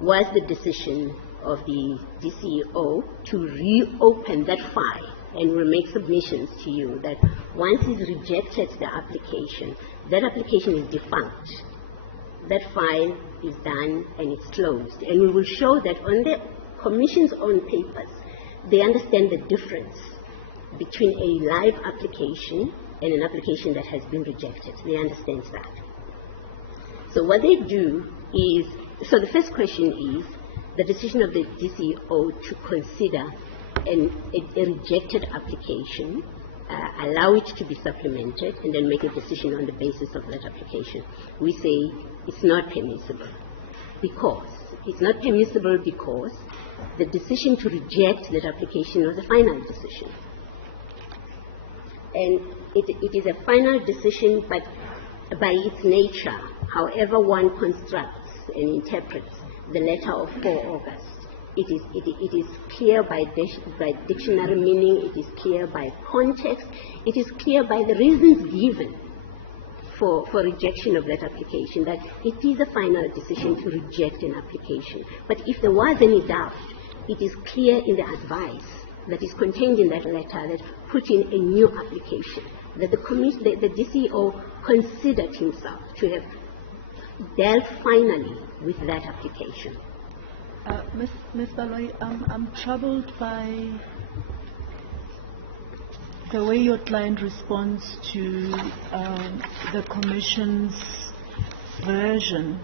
was the decision of the DCO to reopen that file, and will make submissions to you that once he's rejected the application, that application is defunct. That file is done and it's closed. And we will show that on the Commission's own papers, they understand the difference between a live application and an application that has been rejected. They understand that. So what they do is, so the first question is the decision of the DCO to consider a rejected application, allow it to be supplemented, and then make a decision on the basis of that application. We say it's not permissible because the decision to reject that application was a final decision. And it is a final decision, but by its nature, however one constructs and interprets the letter of 4 August, it is clear by dictionary meaning, it is clear by context, it is clear by the reasons given for rejection of that application, that it is a final decision to reject an application. But if there was any doubt, it is clear in the advice that is contained in that letter that put in a new application, that the DCO considered himself to have dealt finally with that application. Ms. Baloyi, I'm troubled by the way your client responds to the Commission's version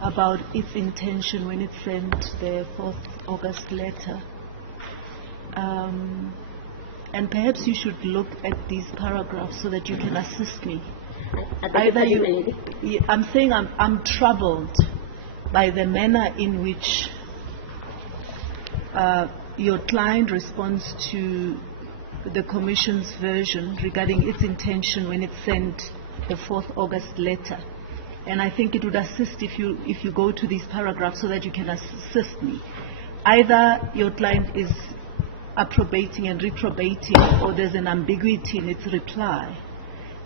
about its intention when it sent the 4th August letter. And perhaps you should look at these paragraphs so that you can assist me. I'm saying I'm troubled by the manner in which your client responds to the Commission's version regarding its intention when it sent the 4th August letter. And I think it would assist if you go to these paragraphs so that you can assist me. Either your client is approbating and reprobating, or there's an ambiguity in its reply.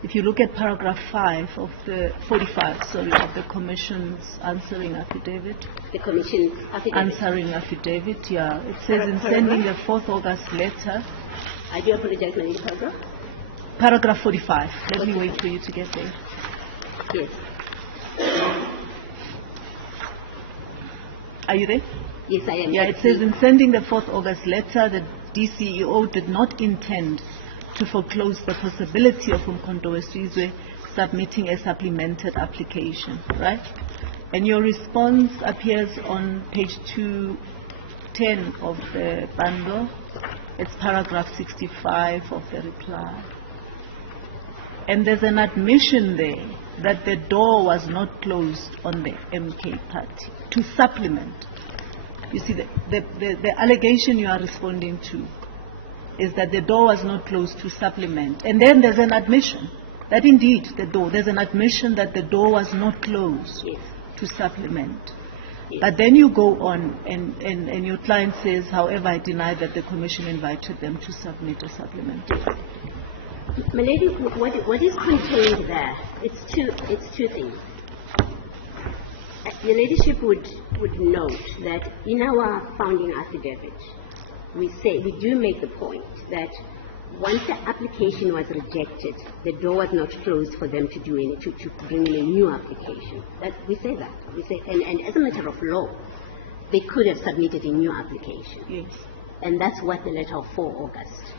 If you look at paragraph 5 of the 45, of the Commission's answering affidavit. The Commission's affidavit. Answering affidavit, yeah. It says in sending the 4th August letter. I do apologize, my name paragraph. Paragraph 45. Let me wait for you to get there. Yes. Are you there? Yes, I am. Yeah, it says in sending the 4th August letter, the DCEO did not intend to foreclose the possibility of Umkhonto submitting a supplemented application, right? And your response appears on page 210 of the bundle. It's paragraph 65 of the reply. And there's an admission there that the door was not closed on the MK party to supplement. You see, the allegation you are responding to is that the door was not closed to supplement. And then there's an admission that indeed there's an admission that the door was not closed to supplement. Yes. But then you go on and your client says, however, I deny that the Commission invited them to submit a supplement. My lady, what is contained there? It's two things. Your ladyship would note that in our founding affidavit, we do make the point that once the application was rejected, the door was not closed for them to bring in a new application. We say that. We say, and as a matter of law, they could have submitted a new application. Yes. And that's what the letter of 4 August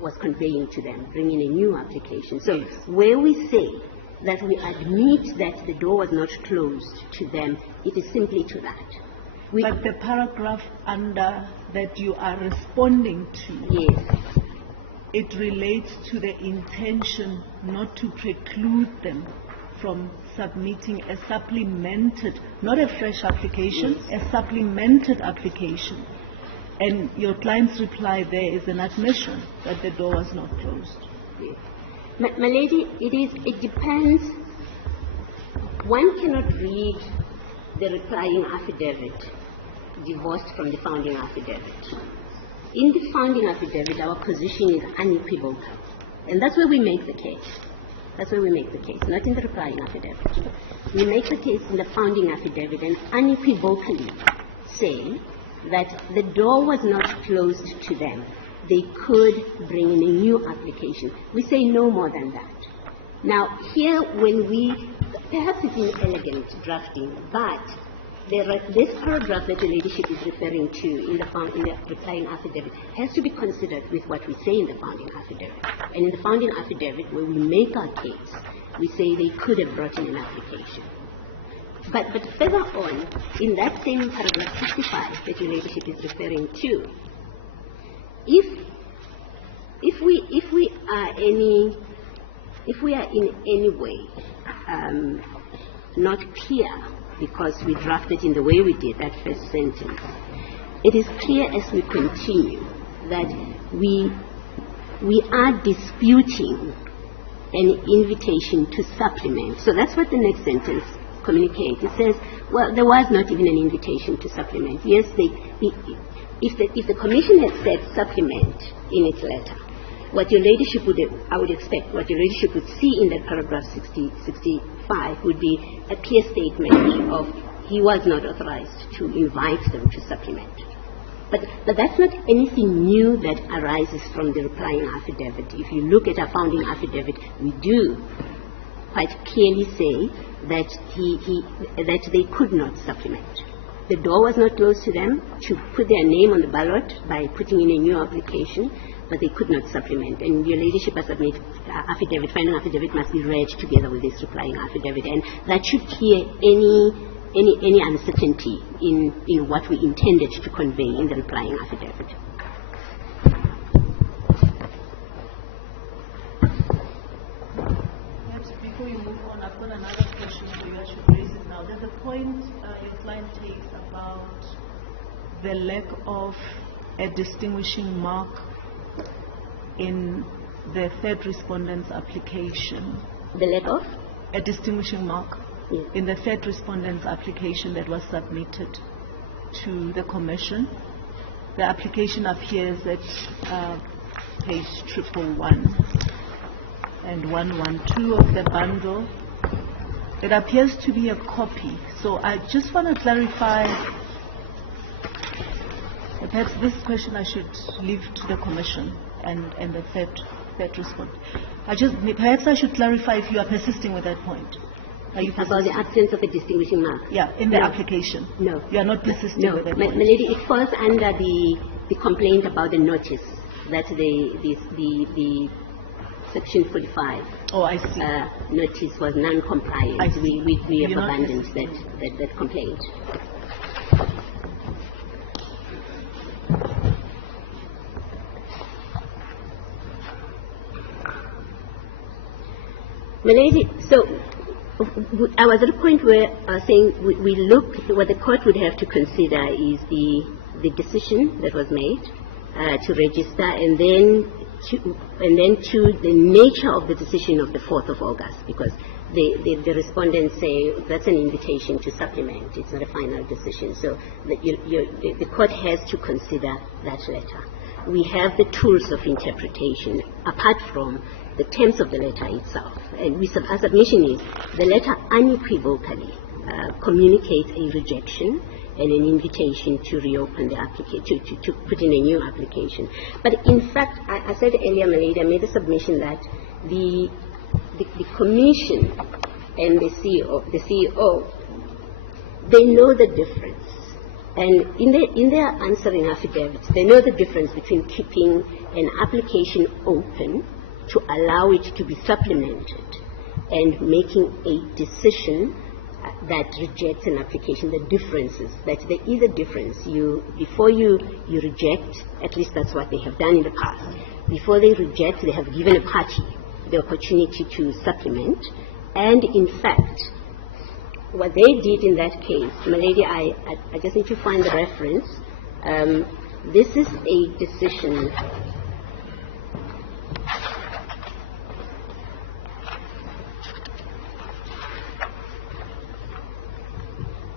was conveying to them, bringing a new application. So where we say that we admit that the door was not closed to them, it is simply to that. But the paragraph under that you are responding to, yes, it relates to the intention not to preclude them from submitting a supplemented, not a fresh application, yes, a supplemented application. And your client's reply there is an admission that the door was not closed. Yes. My lady, it depends. One cannot read the replying affidavit divorced from the founding affidavit. In the founding affidavit, our position is unequivocal. And that's where we make the case. That's where we make the case, not in the replying affidavit. We make the case in the founding affidavit and unequivocally say that the door was not closed to them. They could bring in a new application. We say no more than that. Now, here when perhaps it's inelegant drafting, but this paragraph that the ladyship is referring to in the replying affidavit has to be considered with what we say in the founding affidavit. And in the founding affidavit, where we make our case, we say they could have brought in an application. But further on, in that same paragraph 65 that your ladyship is referring to, if we are in any way not clear, because we drafted in the way we did that first sentence, it is clear as we continue that we are disputing an invitation to supplement. So that's what the next sentence communicates. It says, well, there was not even an invitation to supplement. Yes, if the commission had said supplement in its letter, what your ladyship I would expect, what your ladyship would see in that paragraph 65 would be a clear statement of he was not authorized to invite them to supplement. But that's not anything new that arises from the replying affidavit. If you look at our founding affidavit, we do quite clearly say that that they could not supplement. The door was not closed to them to put their name on the ballot by putting in a new application, but they could not supplement. And your ladyship has submitted affidavit, final affidavit must be read together with this replying affidavit, and that should clear any uncertainty in what we intended to convey in the replying affidavit. Perhaps before you move on, I've got another question for you. I should raise it now. There's a point your client takes about the lack of a distinguishing mark in the third respondent's application. The lack of? A distinguishing mark. Yes. In the third respondent's application that was submitted to the commission. The application appears at page 111 and 112 of the bundle. It appears to be a copy. So I just want to clarify, perhaps this question I should leave to the commission and the third respondent. Perhaps I should clarify if you are persisting with that point. Are you about the absence of a distinguishing mark? Yeah, in the application. No. You are not persisting no. with that My point? lady, it falls under the complaint about the notice that the section 45 oh, I see. Notice was non-compliant. I see. We have abandoned that complaint. My lady, so I was at a point where I was saying we look, what the court would have to consider is the decision that was made to register, and then to the nature of the decision of the 4th of August, because the respondents say that's an invitation to supplement. It's not a final decision. So the court has to consider that letter. We have the tools of interpretation apart from the terms of the letter itself. And our submission is the letter unequivocally communicates a rejection and an invitation to reopen the application, to put in a new application. But in fact, I said earlier, my lady, I made a submission that the commission and the CEO, they know the difference. And in their answering affidavits, they know the difference between keeping an application open to allow it to be supplemented and making a decision that rejects an application. The differences, that there is a difference. Before you reject, at least that's what they have done in the past. Before they reject, they have given a party the opportunity to supplement. And in fact, what they did in that case, my lady, I just need to find the reference. This is a decision.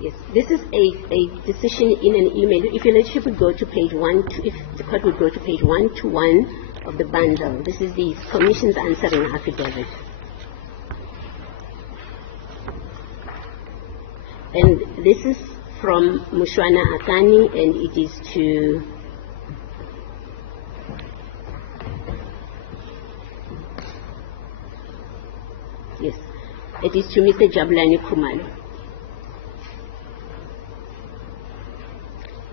Yes, this is a decision in an email. If your Lordship would go to page 1, if the court would go to page 121 of the bundle, this is the Commission's answering affidavit. And this is from Mushwana Akani, and it is to Mr. Jabulani Khumalo.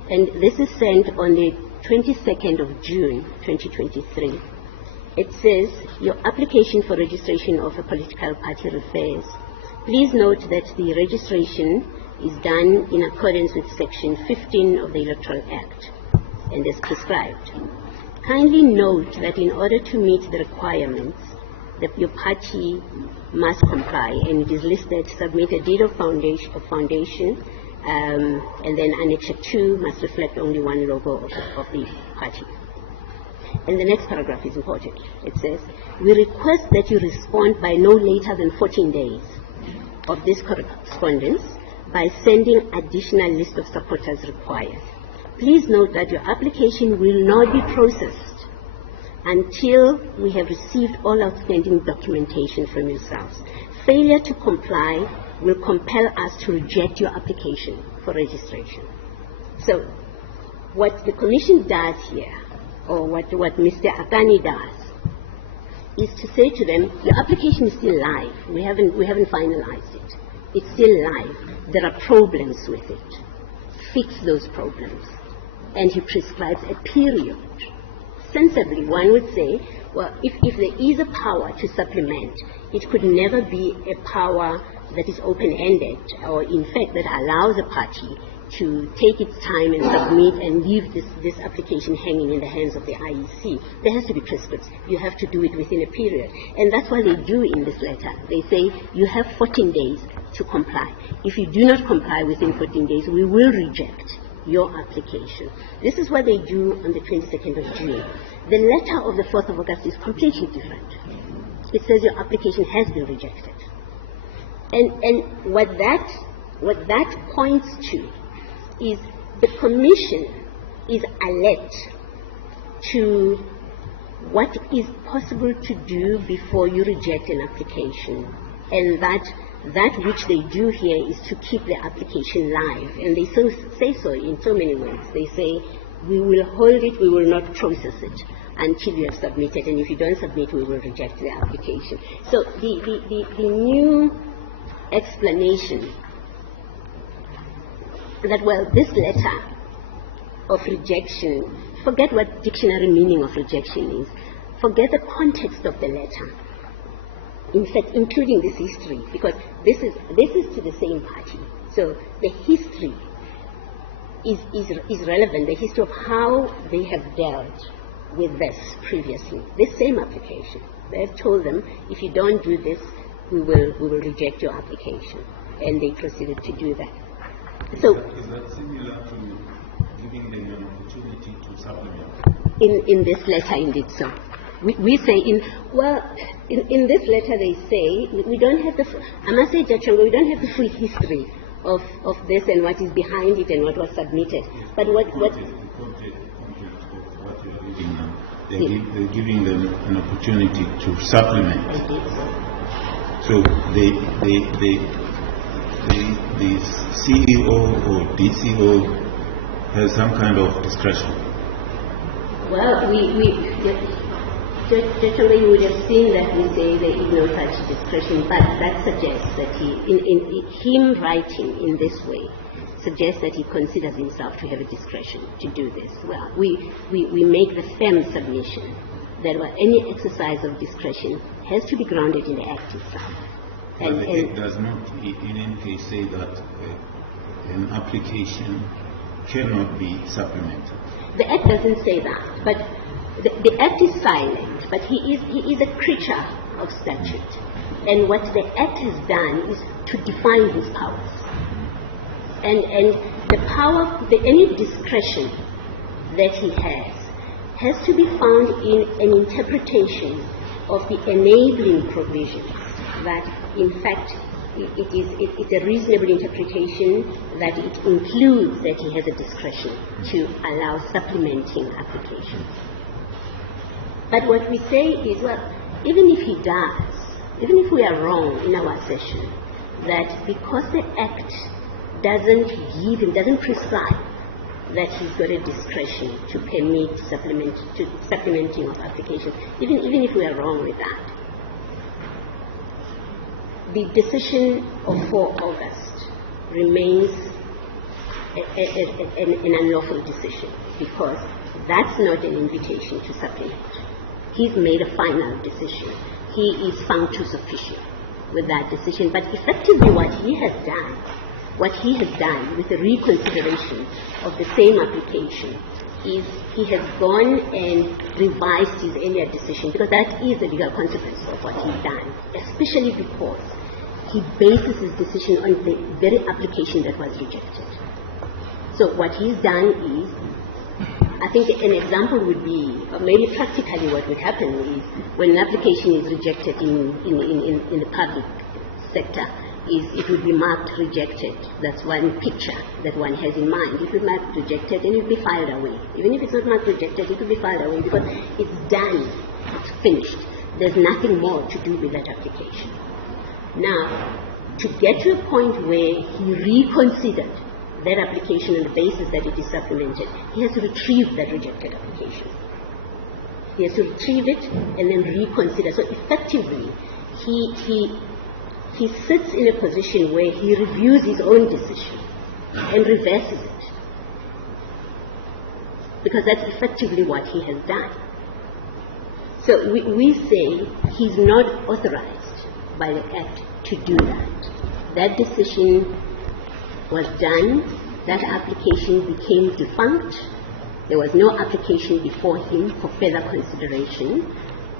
And this is sent on the 22nd of June, 2023. It says, your application for registration of a political party refers. Please note that the registration is done in accordance with Section 15 of the Electoral Act and is prescribed. Kindly note that in order to meet the requirements, that your party must comply, and it is listed, submit a deed of foundation, and then Annexure 2 must reflect only one logo of the party. And the next paragraph is important. It says, we request that you respond by no later than 14 days of this correspondence by sending additional list of supporters required. Please note that your application will not be processed until we have received all outstanding documentation from yourselves. Failure to comply will compel us to reject your application for registration. So what the Commission does here, or what Mr. Akani does, is to say to them, your application is still live. We haven't finalized it. It's still live. There are problems with it. Fix those problems. And he prescribes a period. Sensibly, one would say, well, if there is a power to supplement, it could never be a power that is open-ended, or in fact that allows a party to take its time and submit and leave this application hanging in the hands of the IEC. There has to be prescripts. You have to do it within a period. And that's what they do in this letter. They say you have 14 days to comply. If you do not comply within 14 days, we will reject your application. This is what they do on the 22nd of June. The letter of the 4th of August is completely different. It says your application has been rejected. And what that points to is the Commission is alert to what is possible to do before you reject an application, and that which they do here is to keep the application live. And they say so in so many ways. They say, we will hold it, we will not process it until you have submitted, and if you don't submit, we will reject the application. So the new explanation that, well, this letter of rejection, forget what dictionary meaning of rejection is, forget the context of the letter, in fact, including this history, because this is to the same party. So the history is relevant, the history of how they have dealt with this previously, this same application. They have told them, if you don't do this, we will reject your application. And they proceeded to do that. So, is that similar to giving them an opportunity to supplement? In this letter, indeed so. We say in this letter they say we don't have I must say, Judge Chongo, we don't have the full history of this and what is behind it and what was submitted. But what you are reading now, they're giving them an opportunity to supplement. So the CEO or DCO has some kind of discretion. Well, Judge Chongo, you would have seen that we say there is no such discretion, but that suggests that in him writing in this way, suggests that he considers himself to have a discretion to do this. Well, we make the firm submission that any exercise of discretion has to be grounded in the Act itself. But the Act does not, in any case, say that an application cannot be supplemented. The Act doesn't say that, but the Act is silent, but he is a creature of statute. And what the Act has done is to define his powers. And the power, any discretion that he has to be found in an interpretation of the enabling provisions that, in fact, it's a reasonable interpretation that it includes that he has a discretion to allow supplementing applications. But what we say is, well, even if he does, even if we are wrong in our assertion, that because the Act doesn't prescribe that he's got a discretion to permit supplementing of applications, even if we are wrong with that, the decision of 4 August remains an unlawful decision, because that's not an invitation to supplement. He's made a final decision. He is found too sufficient with that decision. But effectively what he has done with the reconsideration of the same application is he has gone and revised his earlier decision, because that is the legal consequence of what he's done, especially because he bases his decision on the very application that was rejected. So what he's done is, I think an example would be, or maybe practically what would happen is, when an application is rejected in the public sector, it would be marked rejected. That's one picture that one has in mind. It would be marked rejected and it would be filed away. Even if it's not marked rejected, it would be filed away because it's done, it's finished. There's nothing more to do with that application. Now, to get to a point where he reconsidered that application on the basis that it is supplemented, he has to retrieve that rejected application. He has to retrieve it and then reconsider. So effectively, he sits in a position where he reviews his own decision and reverses it, because that's effectively what he has done. So we say he's not authorized by the Act to do that. That decision was done, that application became defunct, there was no application before him for further consideration.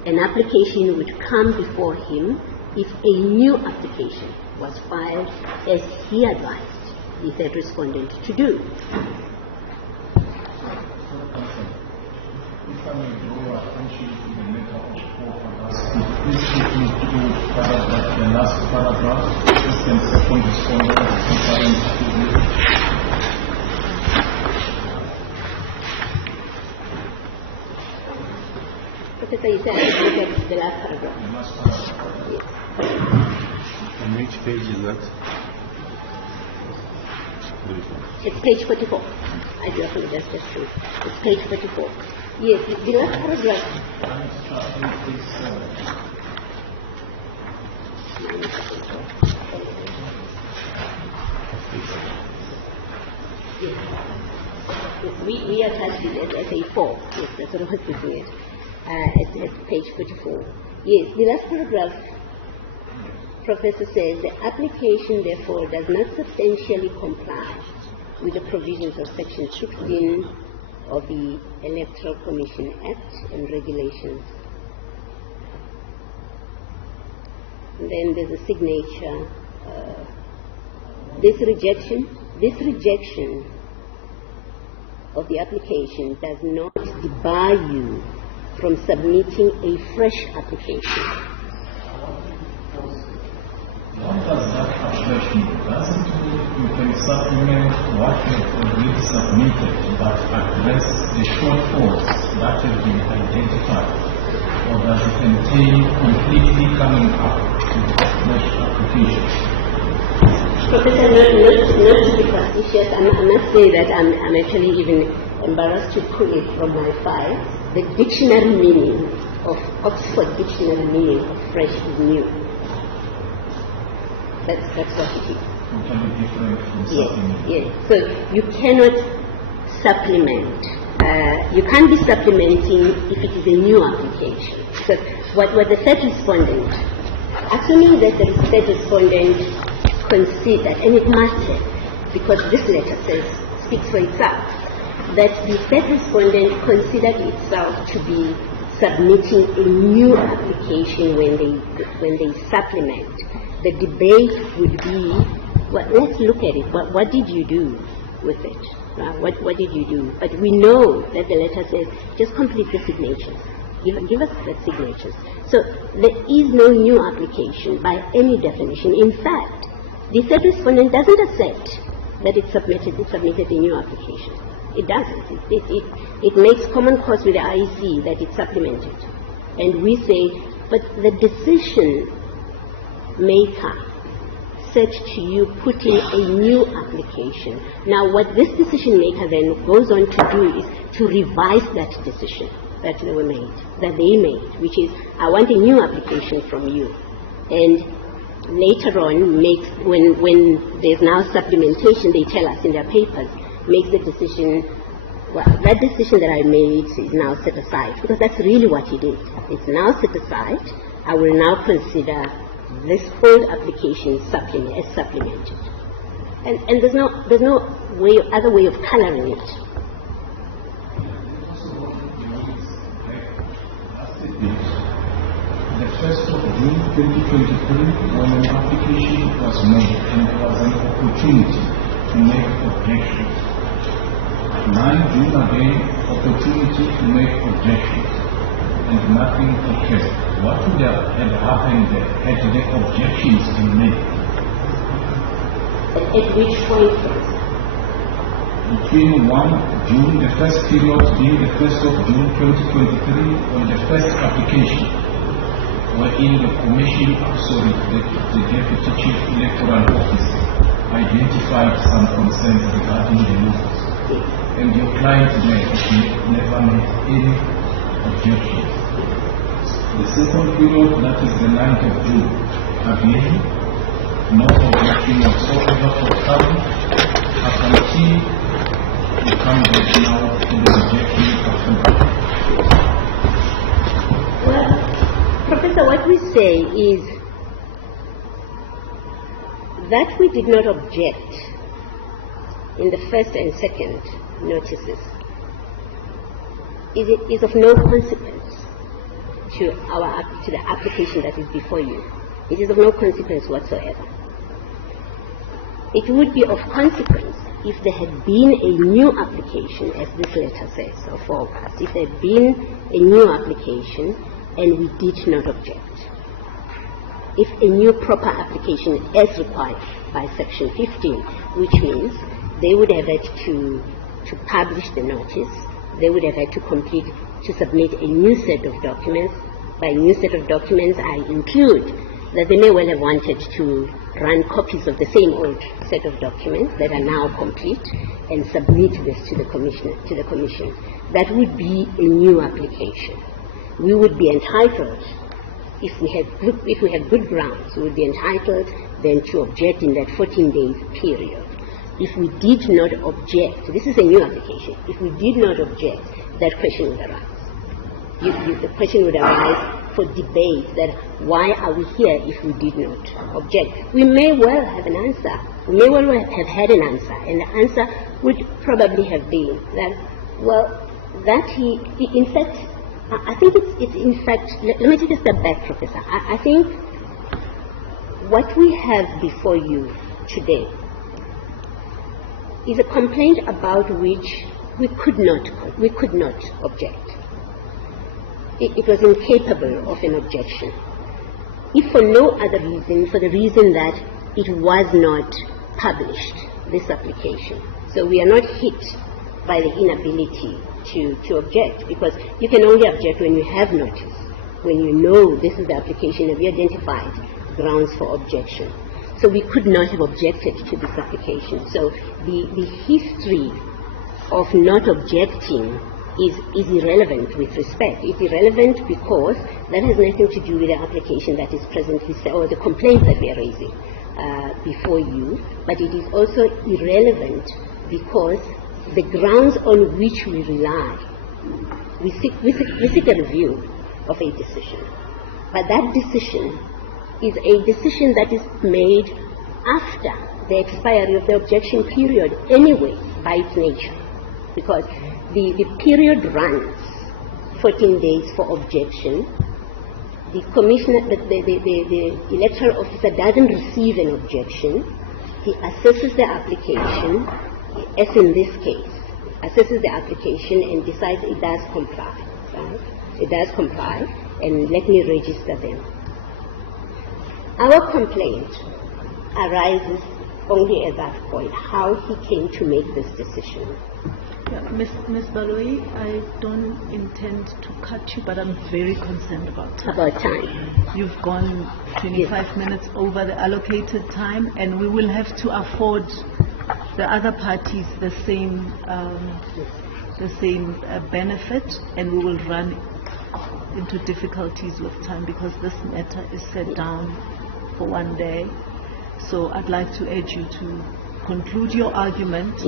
An application would come before him if a new application was filed, as he advised the third respondent to do. If I may draw attention to the letter of 4 August, please include the last paragraph, first and second respondent of concurrent. Professor, you said look at the last paragraph. The last paragraph. Yes. On which page is that? It's page 44. I do apologize, just true. It's page 44. Yes, the last paragraph. Yes. We attached it as A4. Yes, that's what I was looking at. At page 44. Yes, the last paragraph, Professor says, the application therefore does not substantially comply with the provisions of Section 16 of the Electoral Commission Act and regulations. And then there's a signature. This rejection of the application does not debar you from submitting a fresh application. What does that application do? Doesn't you can supplement what you have already submitted but address the shortfalls that have been identified? Or does it entail completely coming up with a fresh application? Professor, not to be facetious, I must say that I'm actually even embarrassed to pull it from my file. The dictionary meaning of Oxford Dictionary meaning of fresh is new. That's what it is. Totally different from supplement. Yes. So you cannot supplement. You can't be supplementing if it is a new application. So what the third respondent, assuming that the third respondent considered, and it must have, because this letter speaks for itself, that the third respondent considered itself to be submitting a new application when they supplement. The debate would be, well, let's look at it. What did you do with it? What did you do? But we know that the letter says, just complete the signatures. Give us the signatures. So there is no new application by any definition. In fact, the third respondent doesn't accept that it submitted a new application. It doesn't. It makes common cause with the IEC that it's supplemented. And we say, but the decision maker said to you, put in a new application. Now, what this decision maker then goes on to do is to revise that decision that they made, which is, I want a new application from you. And later on, when there's now supplementation, they tell us in their papers, make the decision, well, that decision that I made is now set aside, because that's really what it is. It's now set aside. I will now consider this whole application as supplemented. And there's no other way of coloring it. The 1st of June 2023, when an application was made and there was an opportunity to make objections. 9 June again, opportunity to make objections, and nothing occurred. What would have happened there had the objections been made? At which point? Between 1 June, the first period being the 1st of June 2023, on the first application, wherein the commission, the Deputy Chief Electoral Officer, identified some concerns regarding the rules. And your client never made any objections. The second period, that is the 9th of June, again, no objection whatsoever forthcoming, up until you come back now to the objection of Well, Professor, what we say is that we did not object in the first and second notices is of no consequence to the application that is before you. It is of no consequence whatsoever. It would be of consequence if there had been a new application, as this letter says, or forecast, if there had been a new application and we did not object. If a new proper application as required by Section 15, which means they would have had to publish the notice, they would have had to submit a new set of documents. By new set of documents, I include that they may well have wanted to run copies of the same old set of documents that are now complete and submit this to the commission. That would be a new application. We would be entitled, if we have good grounds, we would be entitled then to object in that 14-day period. If we did not object, this is a new application, if we did not object, that question would arise. The question would arise for debate that why are we here if we did not object? We may well have an answer. We may well have had an answer, and the answer would probably have been that, well, that in fact, I think it's in fact, let me take a step back, Professor. I think what we have before you today is a complaint about which we could not object. It was incapable of an objection, if for no other reason, for the reason that it was not published, this application. So we are not hit by the inability to object, because you can only object when you have notice, when you know this is the application and we identified grounds for objection. So we could not have objected to this application. So the history of not objecting is irrelevant with respect. It's irrelevant because that has nothing to do with the application that is presently, or the complaint that we are raising before you, but it is also irrelevant because the grounds on which we rely, we seek a review of a decision. But that decision is a decision that is made after the expiry of the objection period anyway, by its nature, because the period runs 14 days for objection. The commissioner, the electoral officer doesn't receive an objection. He assesses the application, as in this case, assesses the application and decides it does comply. Right? it does comply, and let me register them. Our complaint arises only at that point, how he came to make this decision. Yeah, Ms. Baloyi, I don't intend to cut you, but I'm very concerned about time. About time. You've gone 25 minutes over the allocated time, and we will have to afford the other parties the same benefit, and we will run into difficulties with time because this matter is set down for one day. So I'd like to urge you to conclude your argument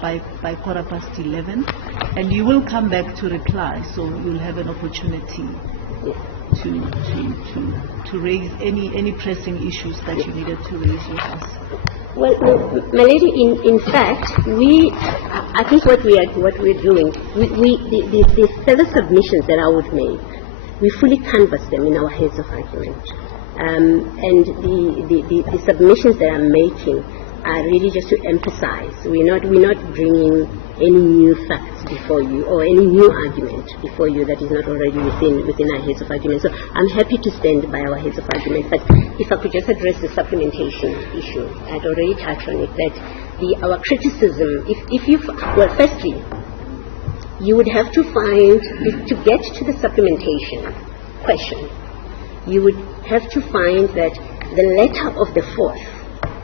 by 11:15, and you will come back to reply, so you'll have an opportunity to raise any pressing issues that you needed to raise with us. Well, my lady, in fact, I think what we're doing, the further submissions that I would make, we fully canvass them in our heads of argument. And the submissions that I'm making are really just to emphasize. We're not bringing any new facts before you or any new argument before you that is not already within our heads of argument. So I'm happy to stand by our heads of argument. But if I could just address the supplementation issue, I'd already touched on it. That our criticism, firstly, you would have to find to get to the supplementation question. You would have to find that the letter of the 4th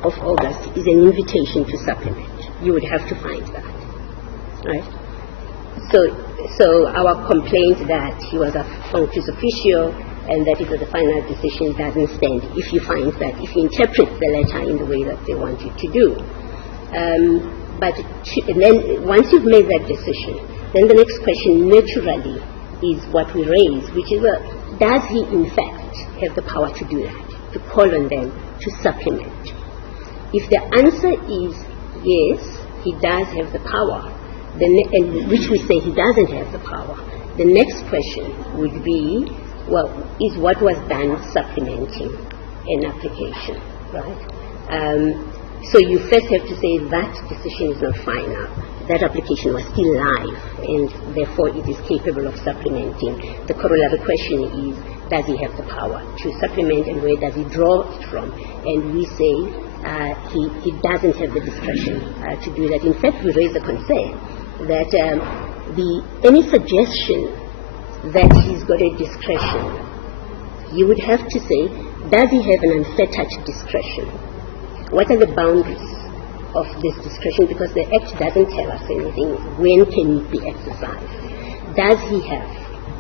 of August is an invitation to supplement. You would have to find that, right? So our complaint that he was a functus officio and that it was a final decision doesn't stand if you find that, if you interpret the letter in the way that they want you to do. And then once you've made that decision, then the next question naturally is what we raise, which is, does he in fact have the power to do that, to call on them to supplement? If the answer is yes, he does have the power, and which we say he doesn't have the power, the next question would be, well, is what was done supplementing an application, right? So you first have to say that decision is not final. That application was still live, and therefore it is capable of supplementing. The corollary question is, does he have the power to supplement, and where does he draw it from? And we say he doesn't have the discretion to do that. In fact, we raise a concern that any suggestion that he's got a discretion, you would have to say, does he have an unfettered discretion? What are the boundaries of this discretion? Because the Act doesn't tell us anything. When can it be exercised? Does he have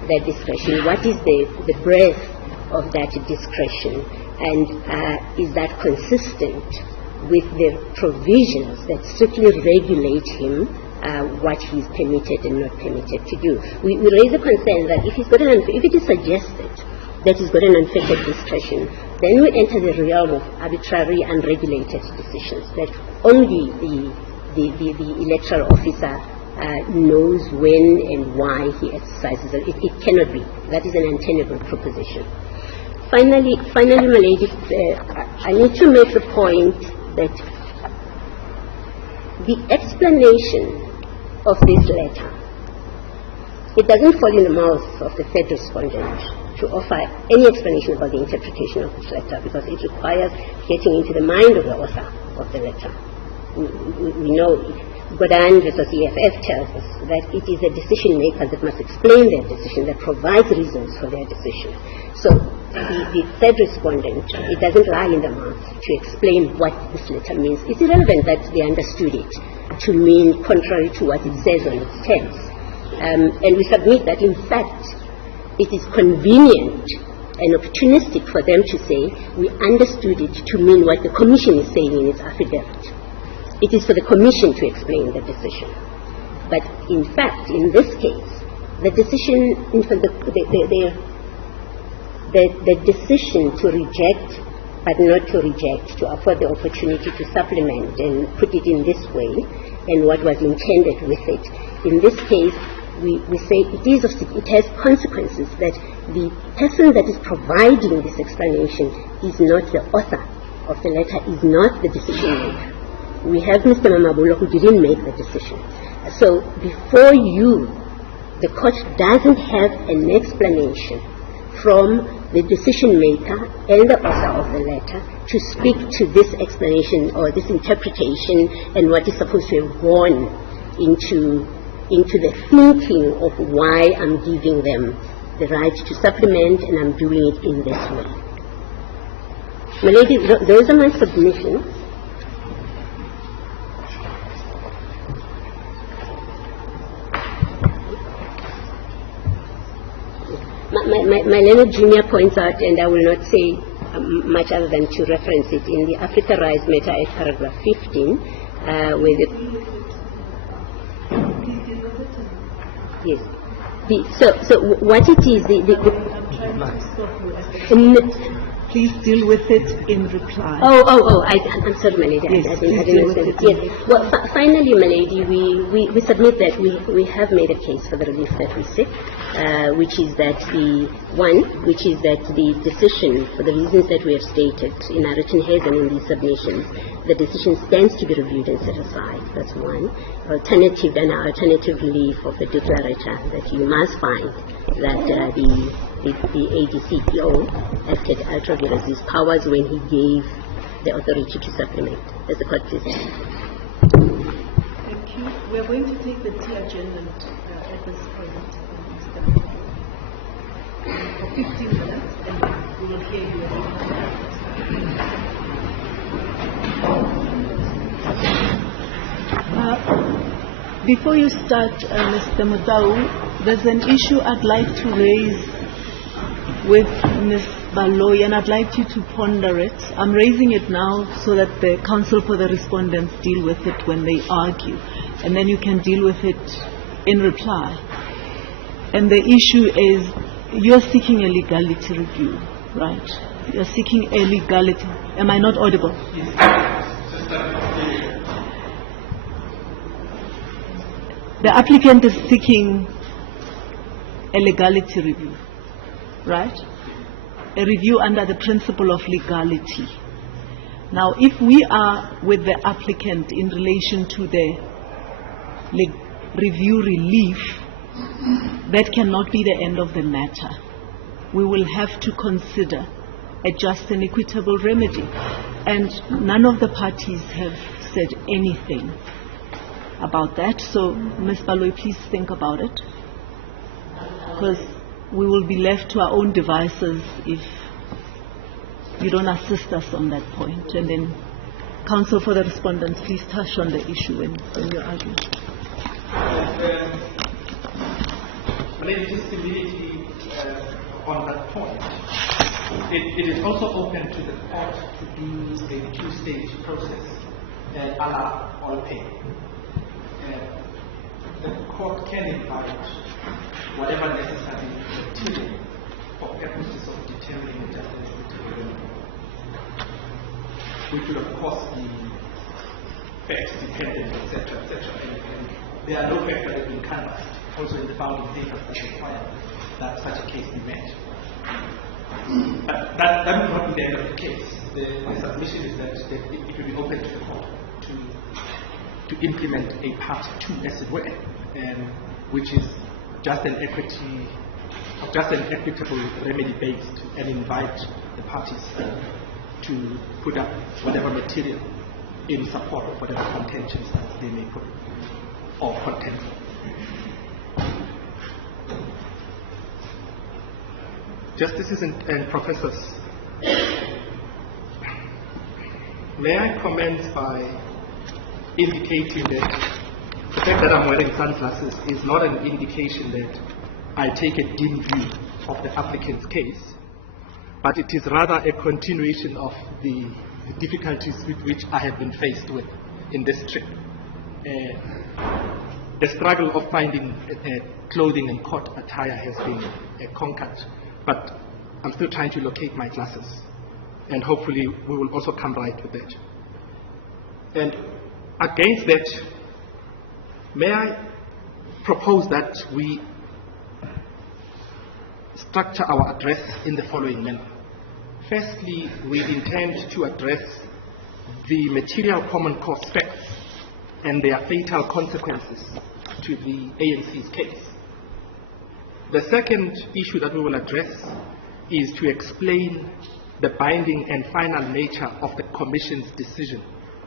that discretion? What is the breadth of that discretion? And is that consistent with the provisions that strictly regulate him, what he's permitted and not permitted to do? We raise a concern that if it is suggested that he's got an unfettered discretion, then we enter the realm of arbitrary, unregulated decisions that only the electoral officer knows when and why he exercises it. It cannot be. That is an untenable proposition. Finally, my lady, I need to make the point that the explanation of this letter, it doesn't fall in the mouth of the third respondent to offer any explanation about the interpretation of this letter, because it requires getting into the mind of the author of the letter. We know Godan versus EFF tells us that it is the decision makers that must explain their decision, that provides reasons for their decision. So the third respondent, it doesn't lie in the mouth to explain what this letter means. It's irrelevant that they understood it to mean contrary to what it says on its terms. And we submit that, in fact, it is convenient and opportunistic for them to say, we understood it to mean what the Commission is saying in its affidavit. It is for the Commission to explain the decision. But in fact, in this case, the decision, the decision to reject, but not to reject, to offer the opportunity to supplement and put it in this way, and what was intended with it. In this case, we say it has consequences, that the person that is providing this explanation is not the author of the letter, is not the decision maker. We have Mr. Mamabulo who didn't make the decision. So before you the court doesn't have an explanation from the decision maker and the author of the letter to speak to this explanation or this interpretation and what is supposed to have gone into the thinking of why I'm giving them the right to supplement, and I'm doing it in this way. My lady, those are my submissions. My learned junior points out, and I will not say much other than to reference it, in the Africa Rise matter at paragraph 15, where the... Yes. So what it is, Please deal with it in reply. I'm sorry, my lady. Yes, I didn't understand. Yes. Well, finally, my lady, we submit that we have made a case for the relief that we seek, which is that the decision, for the reasons that we have stated in our written heads and in these submissions, the decision stands to be reviewed and set aside. That's one. Our alternative relief of the declarator, that you must find that the ADCPO acted ultra vires his powers when he gave the authority to supplement. As the court please. Thank you. We are going to take the tea adjournment at this point for 15 minutes, and we will hear you. Before you start, Mr. Mutau, there's an issue I'd like to raise with Ms. Baloyi, and I'd like you to ponder it. I'm raising it now so that the counsel for the respondents deal with it when they argue, and then you can deal with it in reply. And the issue is, you're seeking a legality review, right? You're seeking a legality. Am I not audible? Yes. The applicant is seeking a legality review, right? A review under the principle of legality. Now, if we are with the applicant in relation to the review relief, that cannot be the end of the matter. We will have to consider a just and equitable remedy. And none of the parties have said anything about that. So, Ms. Baloyi, please think about it, because we will be left to our own devices if you don't assist us on that point. And then, counsel for the respondents, please touch on the issue when you argue. Just immediately on that point, it is also open to the court to do a two-stage process, a la all pay. The court can invite whatever necessary material for purposes of determining the justice material, which will of course be facts dependent, etc., etc. And there are no facts that have been canvassed, also in the founding papers that require that such a case be met. But that will not be the end of the case. The submission is that it will be open to the court to implement a part 2, as it were, which is just an equitable remedy based, and invite the parties to put up whatever material in support of whatever contentions that they may put or contend. Justices and professors, may I commence by indicating that the fact that I'm wearing sunglasses is not an indication that I take a dim view of the applicant's case, but it is rather a continuation of the difficulties with which I have been faced with in this trip. The struggle of finding clothing and court attire has been conquered, but I'm still trying to locate my glasses, and hopefully we will also come right with that. And against that, may I propose that we structure our address in the following manner. Firstly, we intend to address the material common cause facts and their fatal consequences to the ANC's case. The second issue that we will address is to explain the binding and final nature of the Commission's decision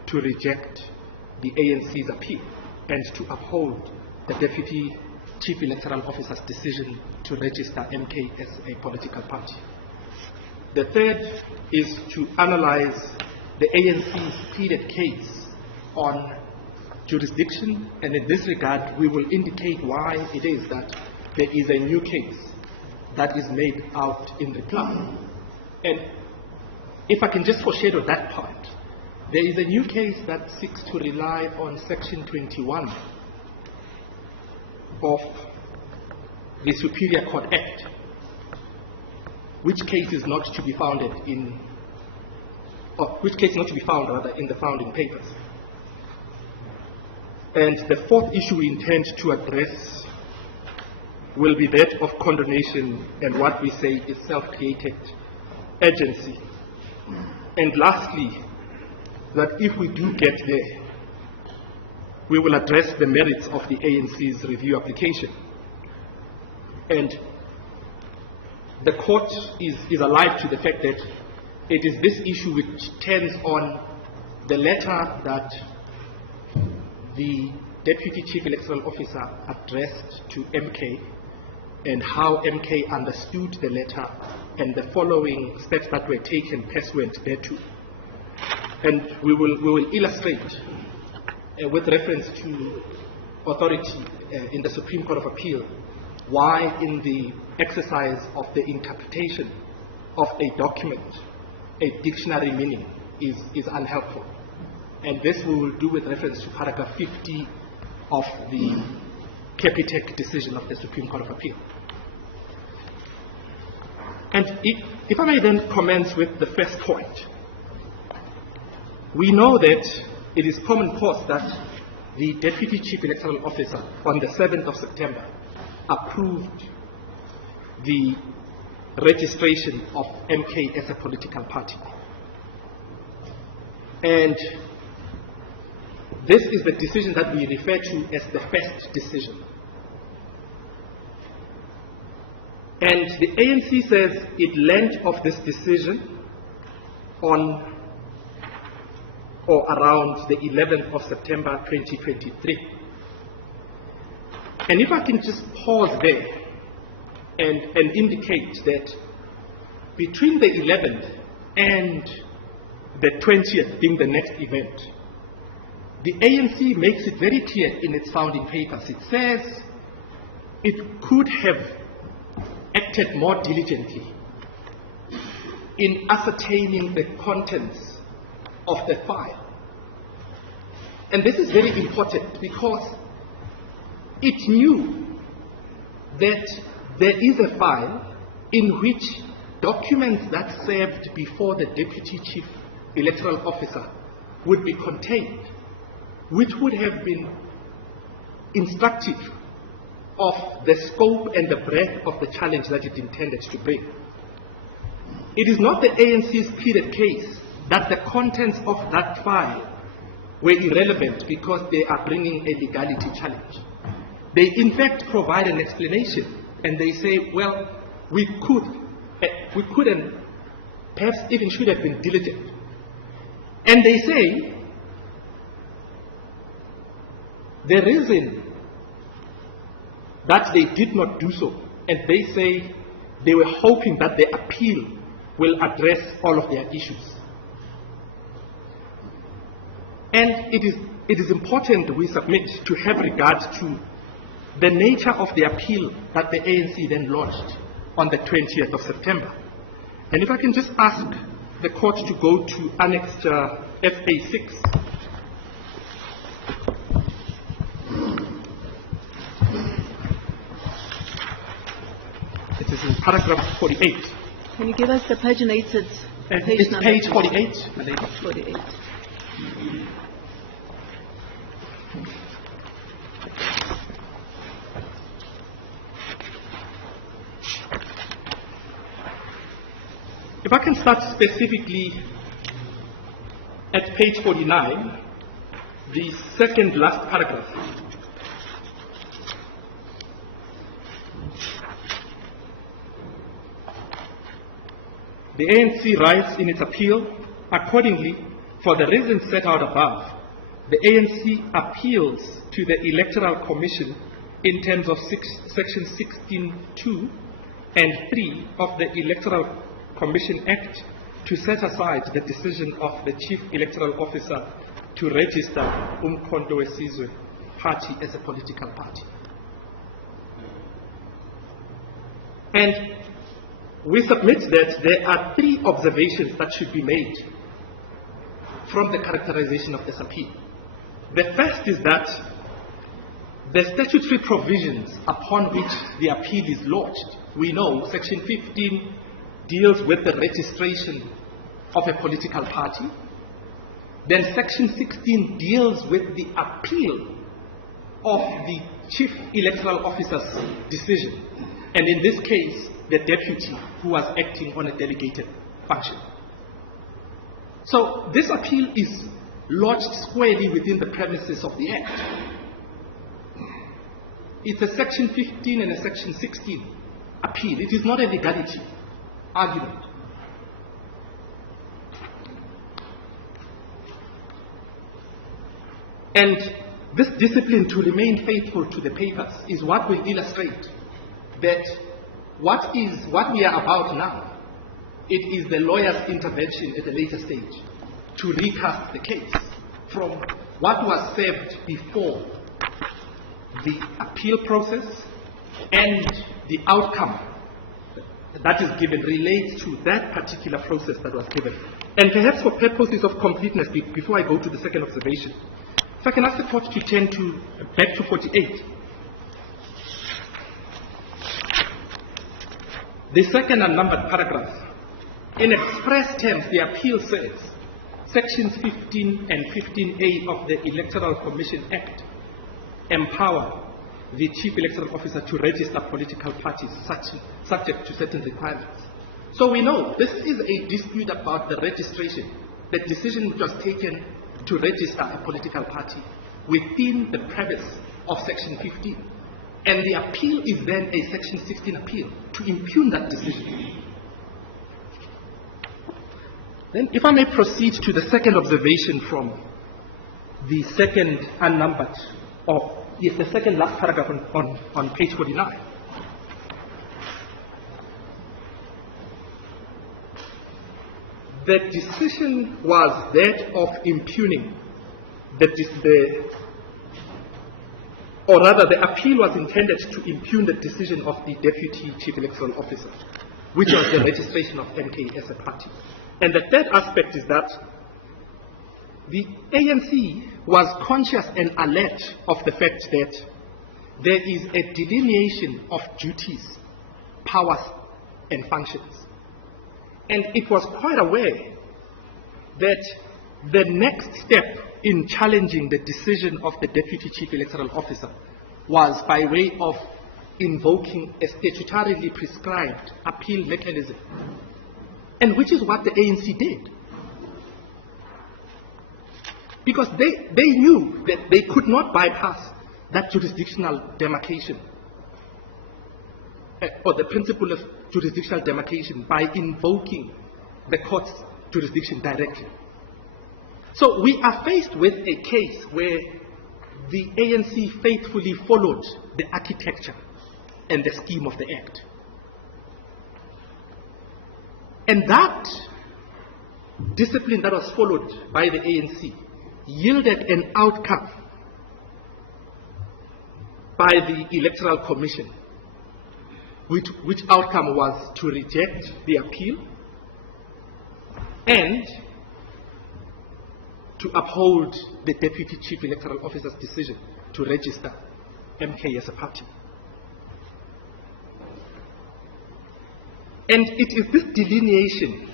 to reject the ANC's appeal and to uphold the Deputy Chief Electoral Officer's decision to register MK as a political party. The third is to analyze the ANC's pleaded case on jurisdiction, and in this regard we will indicate why it is that there is a new case that is made out in reply. And if I can just foreshadow that part, there is a new case that seeks to rely on Section 21 of the Superior Court Act, which case is not to be founded in, or which case not to be found rather in the founding papers. And the fourth issue we intend to address will be that of condonation and what we say is self-created agency. And lastly, that if we do get there, we will address the merits of the ANC's review application. And the court is alive to the fact that it is this issue which turns on the letter that the Deputy Chief Electoral Officer addressed to MK and how MK understood the letter and the following steps that were taken pursuant thereto. And we will illustrate with reference to authority in the Supreme Court of Appeal why in the exercise of the interpretation of a document a dictionary meaning is unhelpful. And this we will do with reference to paragraph 50 of the Capitec decision of the Supreme Court of Appeal. And if I may then commence with the first point, we know that it is common cause that the Deputy Chief Electoral Officer on the 7th of September approved the registration of MK as a political party. And this is the decision that we refer to as the first decision. And the ANC says it learned of this decision on or around the 11th of September 2023. And if I can just pause there and indicate that between the 11th and the 20th being the next event, the ANC makes it very clear in its founding papers. It says it could have acted more diligently in ascertaining the contents of the file. And this is very important because it knew that there is a file in which documents that served before the Deputy Chief Electoral Officer would be contained, which would have been instructive of the scope and the breadth of the challenge that it intended to bring. It is not the ANC's pleaded case that the contents of that file were irrelevant because they are bringing a legality challenge. They in fact provide an explanation and they say, well, we could and perhaps even should have been diligent. And they say the reason that they did not do so, and they say they were hoping that the appeal will address all of their issues. And it is important we submit to have regard to the nature of the appeal that the ANC then launched on the 20th of September. And if I can just ask the court to go to Annexure FA6. It is in paragraph 48. Can you give us the paginated page It's number? page 48. 48. If I can start specifically at page 49, the second last paragraph. The ANC writes in its appeal, accordingly, for the reasons set out above, the ANC appeals to the Electoral Commission in terms of Section 16(2) and 3 of the Electoral Commission Act to set aside the decision of the Chief Electoral Officer to register umkhonto wesizwe party as a political party. And we submit that there are 3 observations that should be made from the characterization of this appeal. The first is that the statutory provisions upon which the appeal is lodged, we know Section 15 deals with the registration of a political party. Then Section 16 deals with the appeal of the Chief Electoral Officer's decision, and in this case, the deputy who was acting on a delegated function. So this appeal is lodged squarely within the premises of the Act. It's a Section 15 and a Section 16 appeal. It is not a legality argument. And this discipline to remain faithful to the papers is what will illustrate that what we are about now, it is the lawyer's intervention at a later stage to recast the case from what was served before the appeal process, and the outcome that is given relates to that particular process that was given. And perhaps for purposes of completeness, before I go to the second observation, if I can ask the court to turn back to 48. The second unnumbered paragraph. In express terms, the appeal says, Sections 15 and 15A of the Electoral Commission Act empower the Chief Electoral Officer to register political parties subject to certain requirements. So we know this is a dispute about the registration, the decision which was taken to register a political party within the premise of Section 15. And the appeal is then a Section 16 appeal to impugn that decision. Then, if I may proceed to the second observation from the second unnumbered, the second last paragraph on page 49. The decision was that of impugning the appeal was intended to impugn the decision of the Deputy Chief Electoral Officer, which was the registration of NK as a party. And the third aspect is that the ANC was conscious and alert of the fact that there is a delineation of duties, powers, and functions. And it was quite aware that the next step in challenging the decision of the Deputy Chief Electoral Officer was by way of invoking a statutorily prescribed appeal mechanism, and which is what the ANC did. Because they knew that they could not bypass that jurisdictional demarcation, or the principle of jurisdictional demarcation, by invoking the court's jurisdiction directly. So we are faced with a case where the ANC faithfully followed the architecture and the scheme of the Act. And that discipline that was followed by the ANC yielded an outcome by the Electoral Commission, which outcome was to reject the appeal and to uphold the Deputy Chief Electoral Officer's decision to register MK as a party. And it is this delineation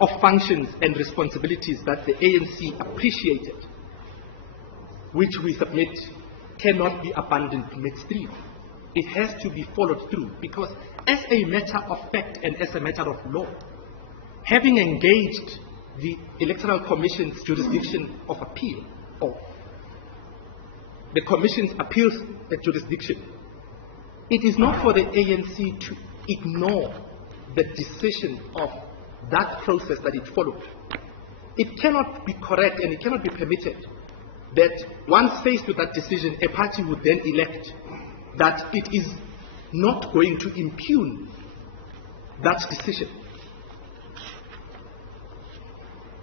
of functions and responsibilities that the ANC appreciated, which we submit cannot be abandoned midstream. It has to be followed through, because as a matter of fact and as a matter of law, having engaged the Electoral Commission's jurisdiction of appeal, or the Commission's appeals jurisdiction, it is not for the ANC to ignore the decision of that process that it followed. It cannot be correct and it cannot be permitted that once faced with that decision, a party would then elect that it is not going to impugn that decision.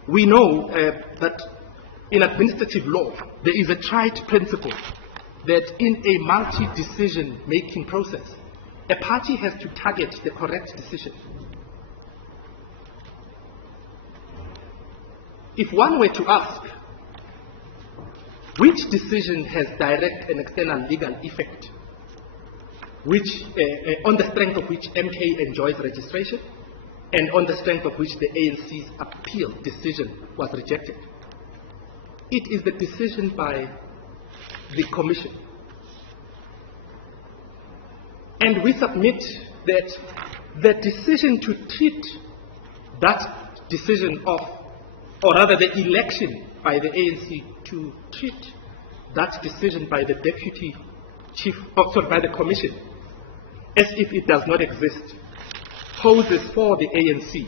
We know that in administrative law, there is a tried principle that in a multi-decision making process, a party has to target the correct decision. If one were to ask, which decision has direct and external legal effect, which, on the strength of which MK enjoys registration, and on the strength of which the ANC's appeal decision was rejected, it is the decision by the Commission. And we submit that the decision to treat that decision of, or rather the election by the ANC to treat that decision by the Deputy Chief, by the Commission, as if it does not exist, poses for the ANC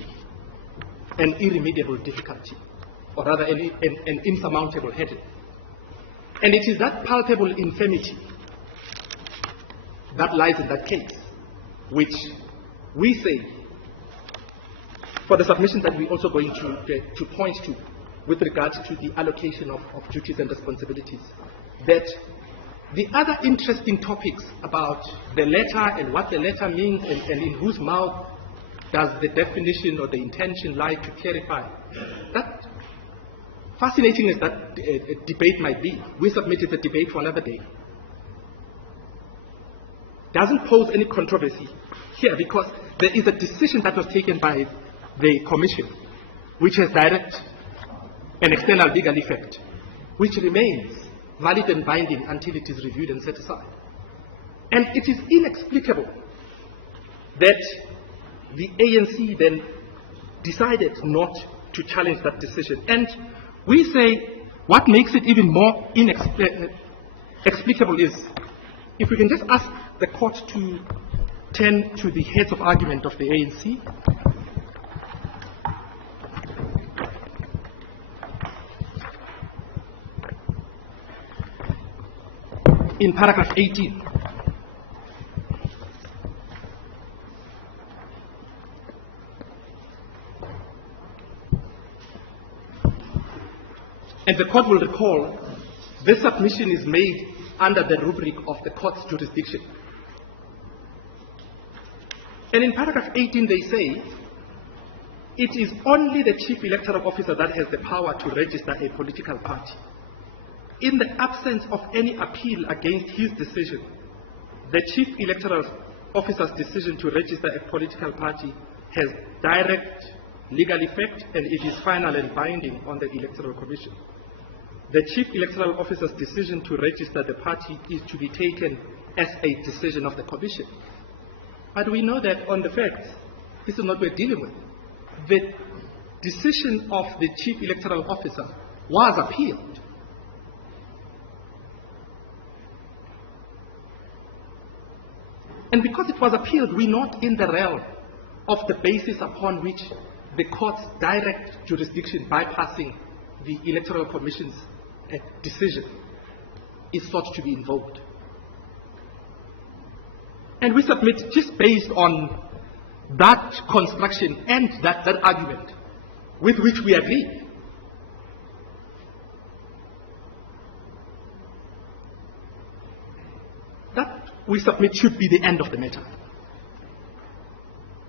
an irremediable difficulty, or rather an insurmountable hurdle. And it is that palpable infirmity that lies in that case, which we say, for the submission that we're also going to point to with regards to the allocation of duties and responsibilities, that the other interesting topics about the letter and what the letter means and in whose mouth does the definition or the intention lie to clarify, that fascinating as that debate might be, we submitted the debate for another day. Doesn't pose any controversy here because there is a decision that was taken by the Commission which has direct and external legal effect, which remains valid and binding until it is reviewed and set aside. And it is inexplicable that the ANC then decided not to challenge that decision. And we say what makes it even more inexplicable is, if we can just ask the court to turn to the heads of argument of the ANC. In paragraph 18, and the court will recall, this submission is made under the rubric of the court's jurisdiction. And in paragraph 18 they say, it is only the chief electoral officer that has the power to register a political party. In the absence of any appeal against his decision, the chief electoral officer's decision to register a political party has direct legal effect and it is final and binding on the Electoral Commission. The chief electoral officer's decision to register the party is to be taken as a decision of the Commission. But we know that on the facts, this is not what we're dealing with. The decision of the chief electoral officer was appealed. And because it was appealed, we're not in the realm of the basis upon which the court's direct jurisdiction bypassing the Electoral Commission's decision is sought to be invoked. And we submit, just based on that construction and that argument with which we agree, that we submit should be the end of the matter.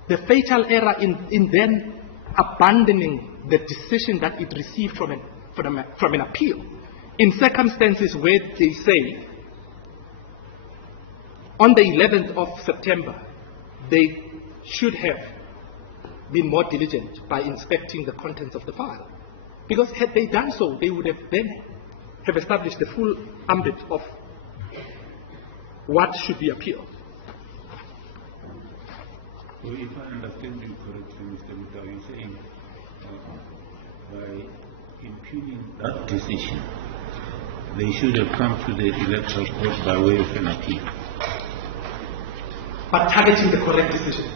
The fatal error in then abandoning the decision that it received from an appeal in circumstances where they say on the 11th of September they should have been more diligent by inspecting the contents of the file, because had they done so they would have then have established the full ambit of what should be appealed. So if I understand you correctly, Mr. Mutau, you're saying by impugning that decision, they should have come to the electoral court by way of an appeal. But targeting the correct decision.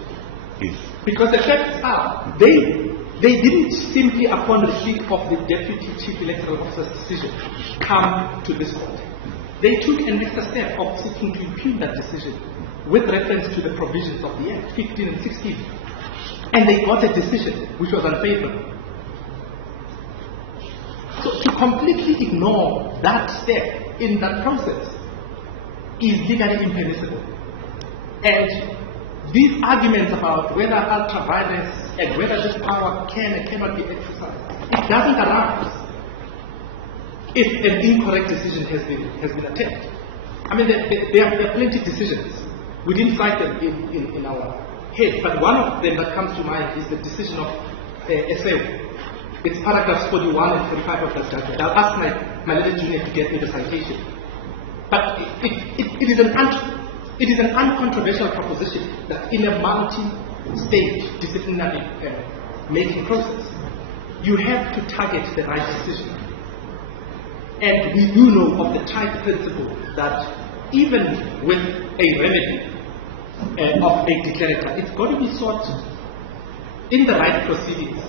Yes. Because the facts are, they They didn't simply, upon receipt of the Deputy Chief Electoral Officer's decision, come to this court. They took an extra step of seeking to impugn that decision with reference to the provisions of the Act 15 and 16. And they got a decision which was unfavorable. So to completely ignore that step in that process is legally impermissible. And these arguments about whether ultra-violence and whether this power can and cannot be exercised, it doesn't arise if an incorrect decision has been attacked. I mean, there are plenty of decisions. We didn't cite them in our head, but one of them that comes to mind is the decision of SAO. It's paragraphs 41 and 45 of that judgment. I'll ask my little junior to get me the citation. But it is an uncontroversial proposition that in a multi-stage disciplinary making process, you have to target the right decision. And we do know of the type principle that even with a remedy of a declaratory, it's got to be sought in the right proceedings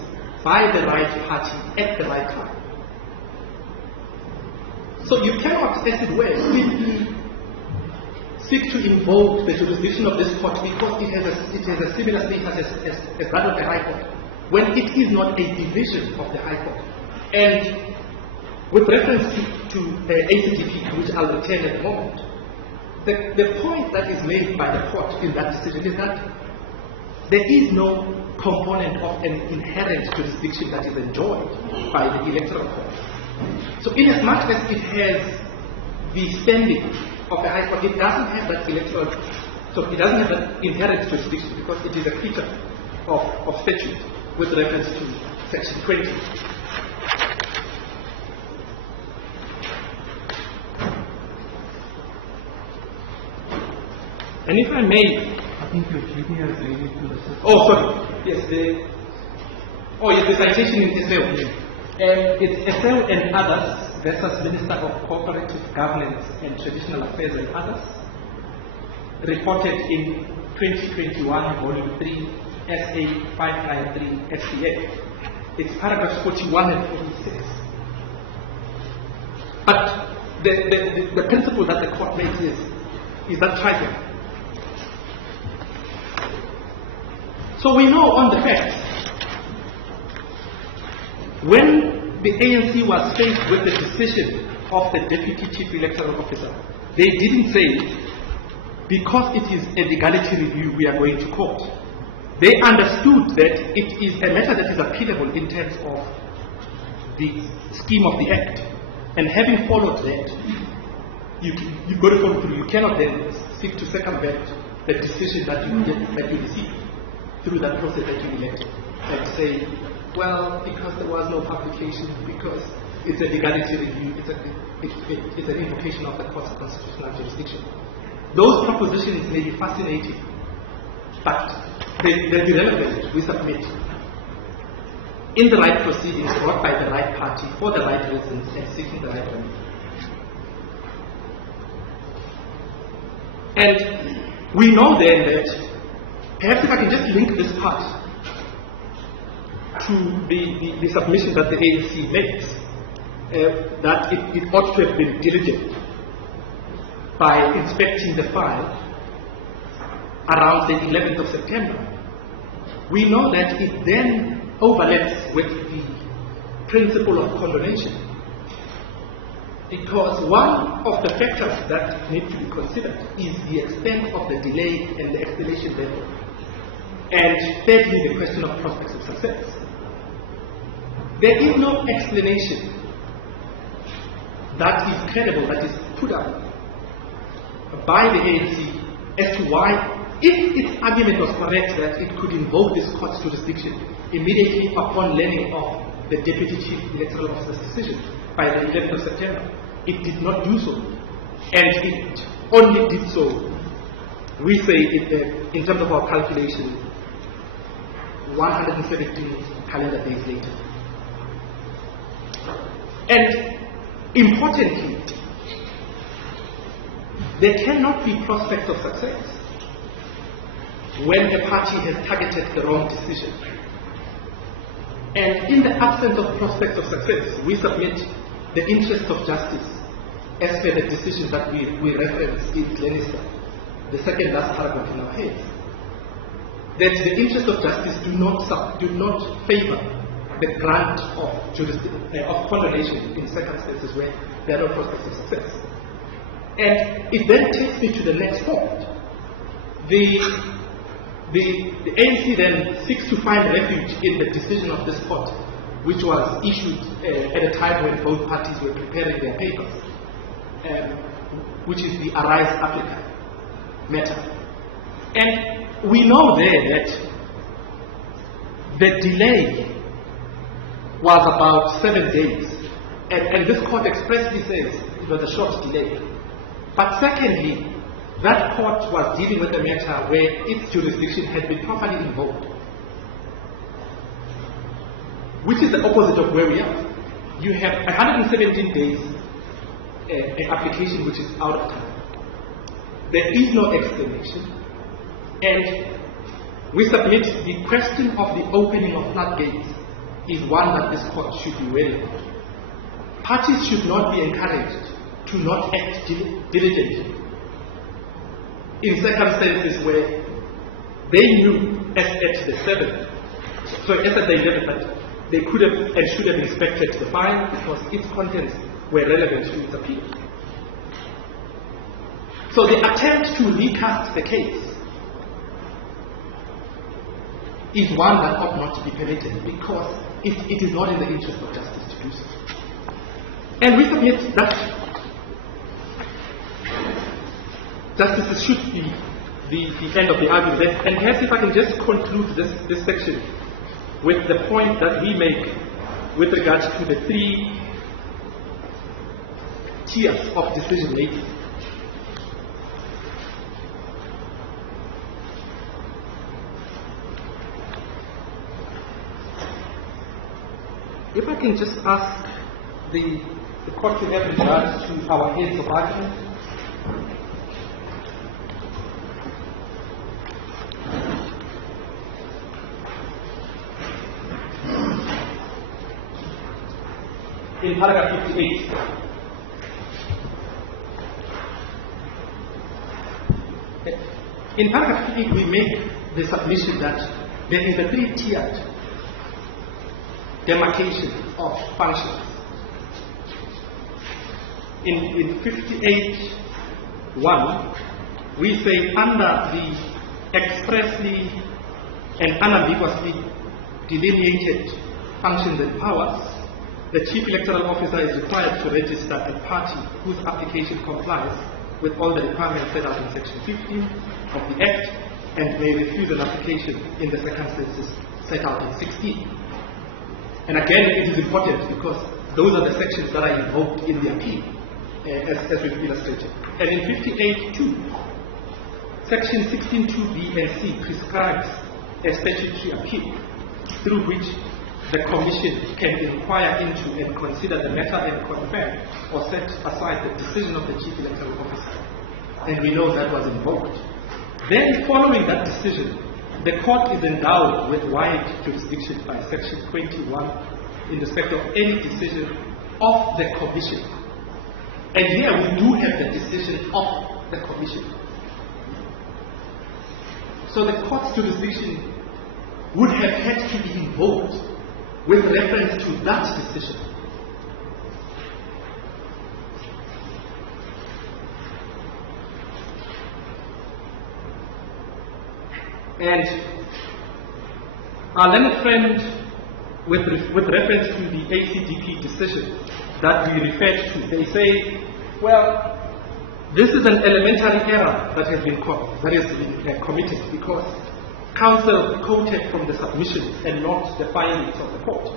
by the right party at the right time. So you cannot, as it were, simply seek to invoke the jurisdiction of this court because it has a similar status as that of the High Court, when it is not a division of the High Court. And with reference to ACDP, which I'll return at the moment, the point that is made by the court in that decision is that there is no component of an inherent jurisdiction that is enjoyed by the electoral court. So in as much as it has the standing of the High Court, it doesn't have that electoral, so it doesn't have that inherent jurisdiction because it is a feature of statute with reference to section 20. And if I may, I think your treaty has related to the system. oh sorry, yes, the citation in SAO. It's SAO and others versus Minister of Cooperative Governance and Traditional Affairs and others, reported in 2021, Volume 3, SA 593 SCA. It's paragraphs 41 and 46. But the principle that the court makes is that tribal. So we know on the facts, when the ANC was faced with the decision of the Deputy Chief Electoral Officer, they didn't say, because it is a legality review, we are going to court. They understood that it is a matter that is appealable in terms of the scheme of the Act. And having followed that, you've got to follow through. You cannot then seek to circumvent the decision that you received through that process that you elected. Like say, well, because there was no publication, because it's a legality review, it's an invocation of the court's constitutional jurisdiction. Those propositions may be fascinating, but they're irrelevant, we submit, in the right proceedings brought by the right party for the right reasons and seeking the right remedy. And we know then that, perhaps if I can just link this part to the submission that the ANC makes, that it ought to have been diligent by inspecting the file around the 11th of September. We know that it then overlaps with the principle of condonation, because one of the factors that need to be considered is the extent of the delay and the escalation level, and thirdly, the question of prospects of success. There is no explanation that is credible, that is put up by the ANC as to why, if its argument was correct that it could invoke this court's jurisdiction immediately upon learning of the Deputy Chief Electoral Officer's decision by the 11th of September, it did not do so. And it only did so, we say, in terms of our calculation, 117 calendar days later. And importantly, there cannot be prospect of success when a party has targeted the wrong decision. And in the absence of prospects of success, we submit the interest of justice as per the decision that we reference in Glenister, the second last paragraph in our heads, that the interest of justice do not favor the grant of condonation in circumstances where there are no prospects of success. And it then takes me to the next point. The ANC then seeks to find refuge in the decision of this court, which was issued at a time when both parties were preparing their papers, which is the Arise Africa matter. And we know there that the delay was about 7 days, and this court expressly says it was a short delay. But secondly, that court was dealing with a matter where its jurisdiction had been properly invoked, which is the opposite of where we are. You have 117 days an application which is out of time. There is no explanation, and we submit the question of the opening of floodgates is one that this court should be wary of. Parties should not be encouraged to not act diligently in circumstances where they knew as at the 7th, so as at the 11th, that they could have and should have inspected the file because its contents were relevant to its appeal. So the attempt to recast the case is one that ought not to be permitted because it is not in the interest of justice to do so. And we submit that justice should be the end of the argument. And perhaps if I can just conclude this section with the point that we make with regards to the 3 tiers of decision making. If I can just ask the court to have regards to our heads of argument. In paragraph 58, in paragraph 58 we make the submission that there is a 3-tiered demarcation of functions. In 58.1 we say under the expressly and unambiguously delineated functions and powers, the Chief Electoral Officer is required to register a party whose application complies with all the requirements set out in Section 15 of the Act and may refuse an application in the circumstances set out in 16. And again, it is important because those are the sections that are invoked in the appeal, as we've illustrated. And in 58.2, Section 16.2b and c prescribes a statutory appeal through which the Commission can inquire into and consider the matter and confirm or set aside the decision of the Chief Electoral Officer. And we know that was invoked. Then, following that decision, the court is endowed with wide jurisdiction by Section 21 in respect of any decision of the Commission. And here we do have the decision of the Commission. So the court's jurisdiction would have had to be invoked with reference to that decision. And our learned friend, with reference to the ACDP decision that we referred to, they say, well, this is an elementary error that has been committed because counsel quoted from the submissions and not the findings of the court.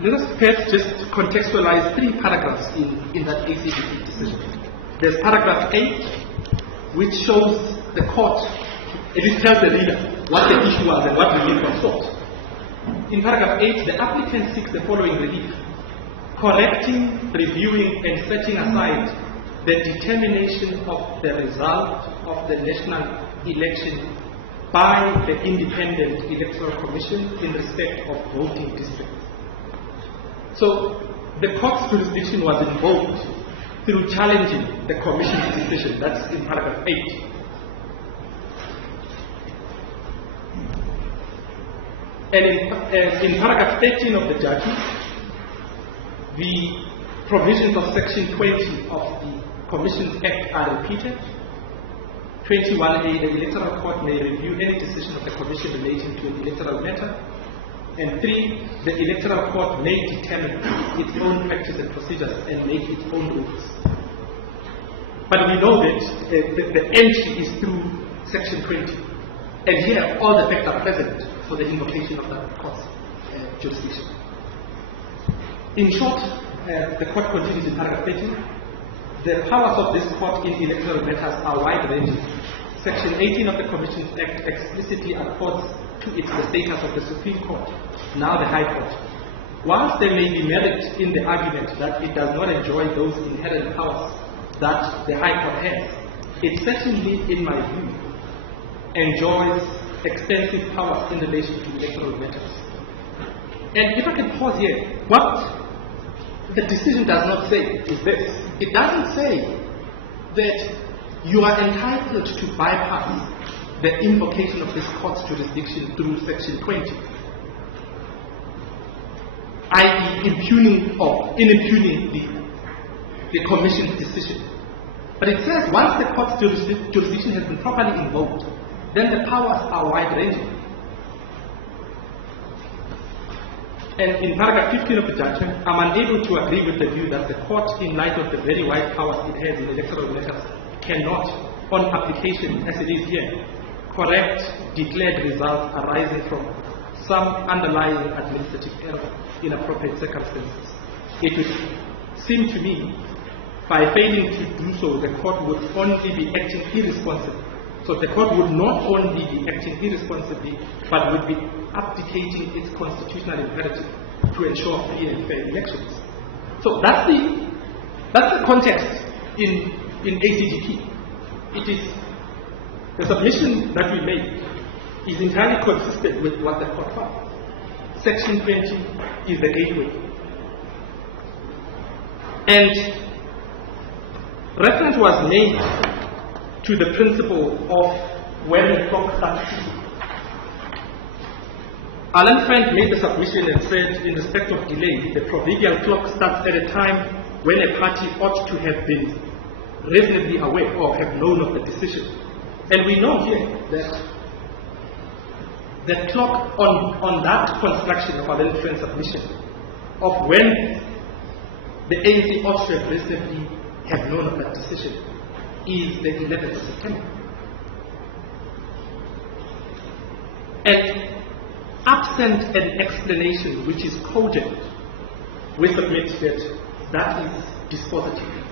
Let us perhaps just contextualize 3 paragraphs in that ACDP decision. There's paragraph 8, which shows the court, it tells the reader what the issue was and what relief was sought. In paragraph 8, the applicant seeks the following relief: correcting, reviewing, and setting aside the determination of the result of the national election by the Independent Electoral Commission in respect of voting districts. So the court's jurisdiction was invoked through challenging the Commission's decision. That's in paragraph 8. And in paragraph 13 of the judgment, the provisions of section 20 of the Commissions Act are repeated. 21A, the electoral court may review any decision of the Commission relating to an electoral matter. And 3, the electoral court may determine its own practice and procedures and make its own rules. But we know that the entry is through section 20. And here all the facts are present for the invocation of the court's jurisdiction. In short, the court continues in paragraph 13. The powers of this court in electoral matters are wide-ranging. Section 18 of the Commissions Act explicitly accords to it the status of the Supreme Court, now the High Court. Whilst there may be merit in the argument that it does not enjoy those inherent powers that the High Court has, it certainly, in my view, enjoys extensive powers in relation to electoral matters. And if I can pause here, what the decision does not say is this. It doesn't say that you are entitled to bypass the invocation of this court's jurisdiction through section 20, i.e. impugning the Commission's decision. But it says once the court's jurisdiction has been properly invoked, then the powers are wide-ranging. And in paragraph 15 of the judgment, I'm unable to agree with the view that the court, in light of the very wide powers it has in electoral matters, cannot, on application as it is here, correct declared results arising from some underlying administrative error in appropriate circumstances. It would seem to me, by failing to do so, the court would only be acting irresponsibly. So the court would not only be acting irresponsibly, but would be abdicating its constitutional imperative to ensure free and fair elections. So that's the context in ACGP. It is the submission that we make is entirely consistent with what the court found. Section 20 is the gateway. And reference was made to the principle of when the clock starts ticking. Alan Frank made the submission and said, in respect of delay, the proverbial clock starts at a time when a party ought to have been reasonably aware or have known of the decision. And we know here that the clock on that construction of Alan Frank's submission of when the ANC ought to have reasonably have known of that decision is the 11th of September. And absent an explanation which is cogent, we submit that that is dispositive,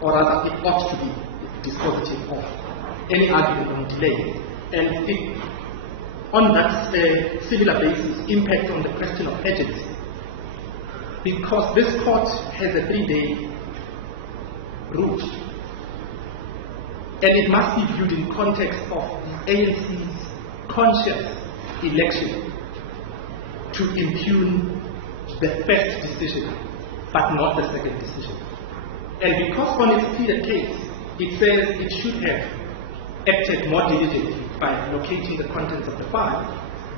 or rather it ought to be dispositive of any argument on delay, and it, on that similar basis, impact on the question of urgency, because this court has a 3-day route, and it must be viewed in context of the ANC's conscious election to impugn the first decision, but not the second decision. And because on its pleaded case, it says it should have acted more diligently by locating the contents of the file,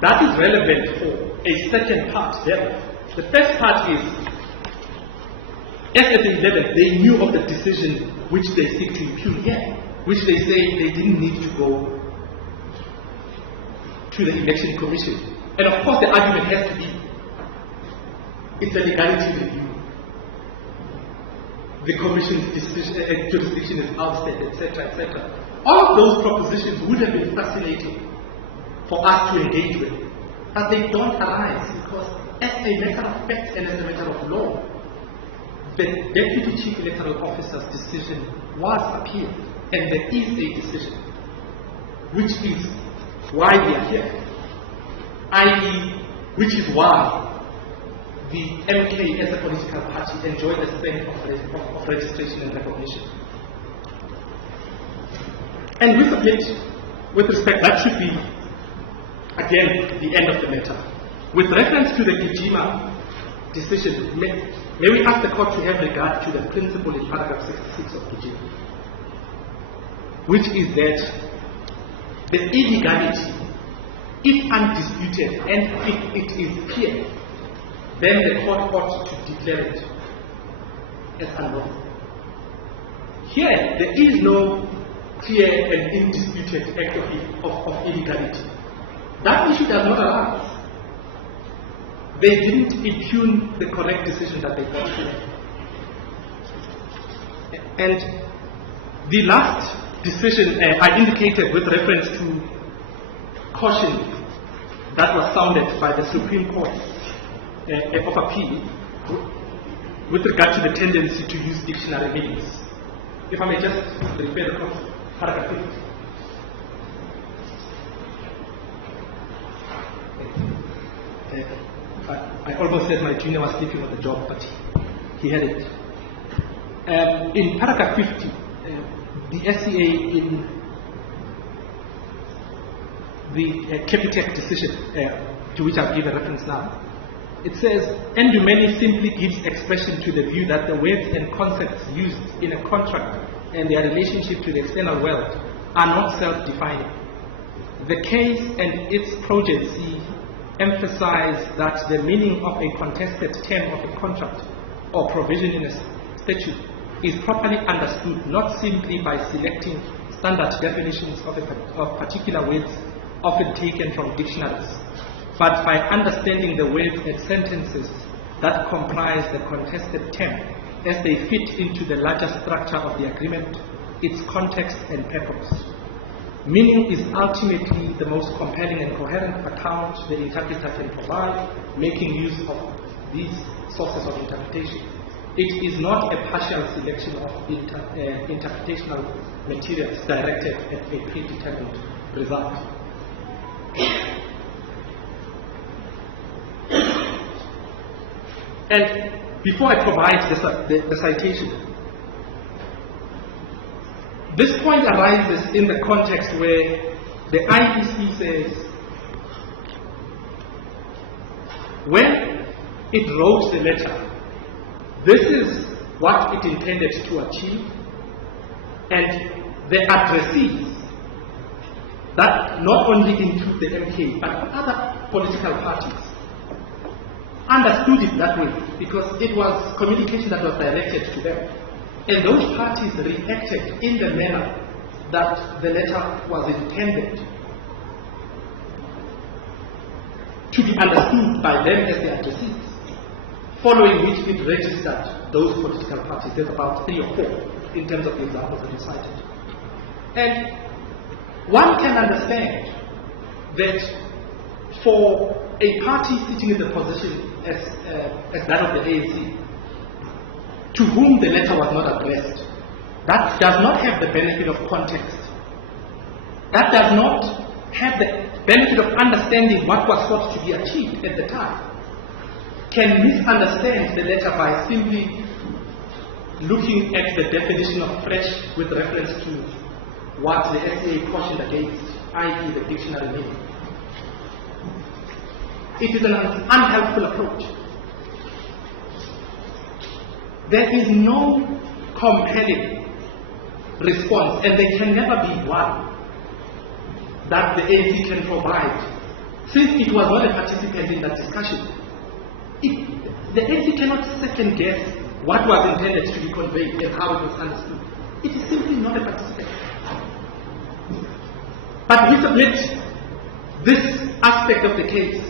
that is relevant for a second part thereof. The first part is, as at the 11th, they knew of the decision which they seek to impugn here, which they say they didn't need to go to the election commission. And of course the argument has to be, it's a legality review. The commission's jurisdiction is ousted, etc., etc. All of those propositions would have been fascinating for us to engage with, but they don't arise because as a matter of fact and as a matter of law, the Deputy Chief Electoral Officer's decision was appealed, and there is a decision, which is why we are here, i.e., which is why the NK as a political party enjoyed the stamp of registration and recognition. And we submit with respect, that should be, again, the end of the matter. With reference to the Gijima decision, may we ask the court to have regard to the principle in paragraph 66 of Gijima, which is that the illegality, if undisputed and if it is clear, then the court ought to declare it as unlawful. Here, there is no clear and indisputed act of illegality. That issue does not arise. They didn't impugn the correct decision that they got here. And the last decision I indicated with reference to caution that was sounded by the Supreme Court of Appeal with regard to the tendency to use dictionary meanings. If I may just refer the court to paragraph 50. I almost said my junior was sleeping on the job, but he had it. In paragraph 50, the SCA in the Capitec decision, to which I'll give a reference now, it says, Endumeni simply gives expression to the view that the words and concepts used in a contract and their relationship to the external world are not self-defining. The case and its progeny emphasize that the meaning of a contested term of a contract or provision in a statute is properly understood not simply by selecting standard definitions of particular words often taken from dictionaries, but by understanding the words and sentences that comprise the contested term as they fit into the larger structure of the agreement, its context and purpose. Meaning is ultimately the most compelling and coherent account the interpreter can provide, making use of these sources of interpretation. It is not a partial selection of interpretational materials directed at a predetermined result. And before I provide the citation, this point arises in the context where the IEC says, when it wrote the letter, this is what it intended to achieve, and the addressees that not only include the NK but other political parties understood it that way because it was communication that was directed to them. And those parties reacted in the manner that the letter was intended to be understood by them as the addressees, following which it registered those political parties. There's about 3 or 4 in terms of the examples that you cited. And one can understand that for a party sitting in the position as that of the ANC, to whom the letter was not addressed, that does not have the benefit of context. That does not have the benefit of understanding what was sought to be achieved at the time, can misunderstand the letter by simply looking at the definition of fresh with reference to what the SCA cautioned against, i.e. the dictionary meaning. It is an unhelpful approach. There is no compelling response, and there can never be one that the ANC can provide. Since it was not a participant in that discussion, the ANC cannot second guess what was intended to be conveyed and how it was understood. It is simply not a participant. But we submit this aspect of the case.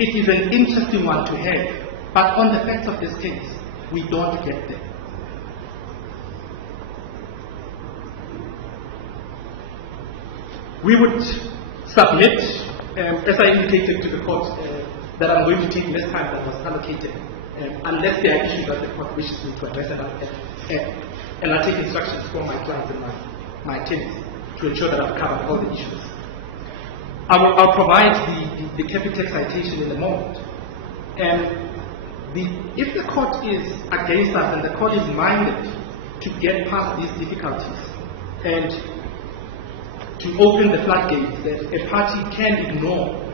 It is an interesting one to have, but on the facts of this case, we don't get there. We would submit, as I indicated to the court, that I'm going to take less time than was allocated, unless there are issues that the court wishes me to address, and I'll take instructions from my clients and my attorneys to ensure that I've covered all the issues. I'll provide the Capitec citation in a moment. If the court is against us and the court is minded to get past these difficulties and to open the floodgates that a party can ignore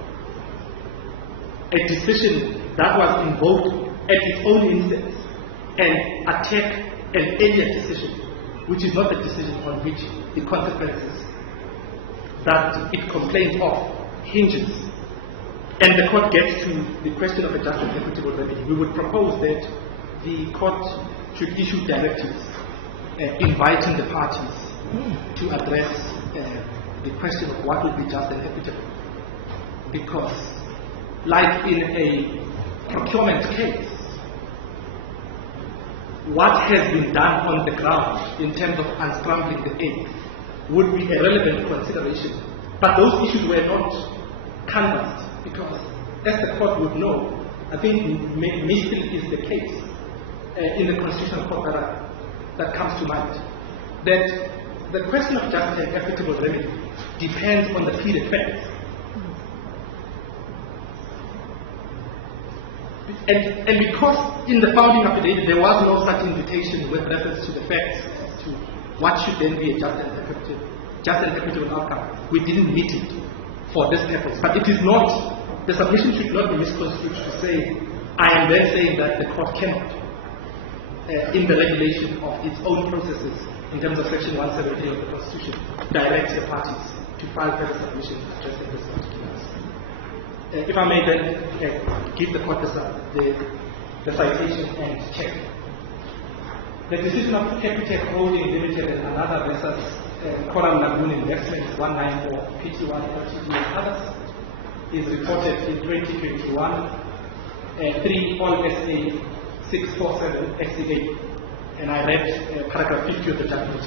a decision that was invoked at its own instance and attack an earlier decision, which is not the decision on which the consequences that it complains of hinges. And the court gets to the question of a just and equitable remedy. We would propose that the court should issue directives inviting the parties to address the question of what would be just and equitable. Because, like in a procurement case, what has been done on the ground in terms of unscrambling the egg would be a relevant consideration. But those issues were not canvassed because, as the court would know, I think may still is the case in the constitutional court that comes to mind, that the question of just and equitable remedy depends on the pleaded facts. And because in the founding affidavit there was no such invitation with reference to the facts as to what should then be a just and equitable outcome, we didn't meet it for this purpose. But it is not, the submission should not be misconstrued to say, I am then saying that the court cannot, in the regulation of its own processes, in terms of section 173 of the Constitution, direct the parties to file further submissions addressing this particular aspect. If I may then give the court the citation and check. The decision of Capitec Holding Limited and another versus Coram Lagoon Investments 194 PT1 LTD and others is reported in 2021 3 All SA 647 XA, and I read paragraph 50 of the judgment.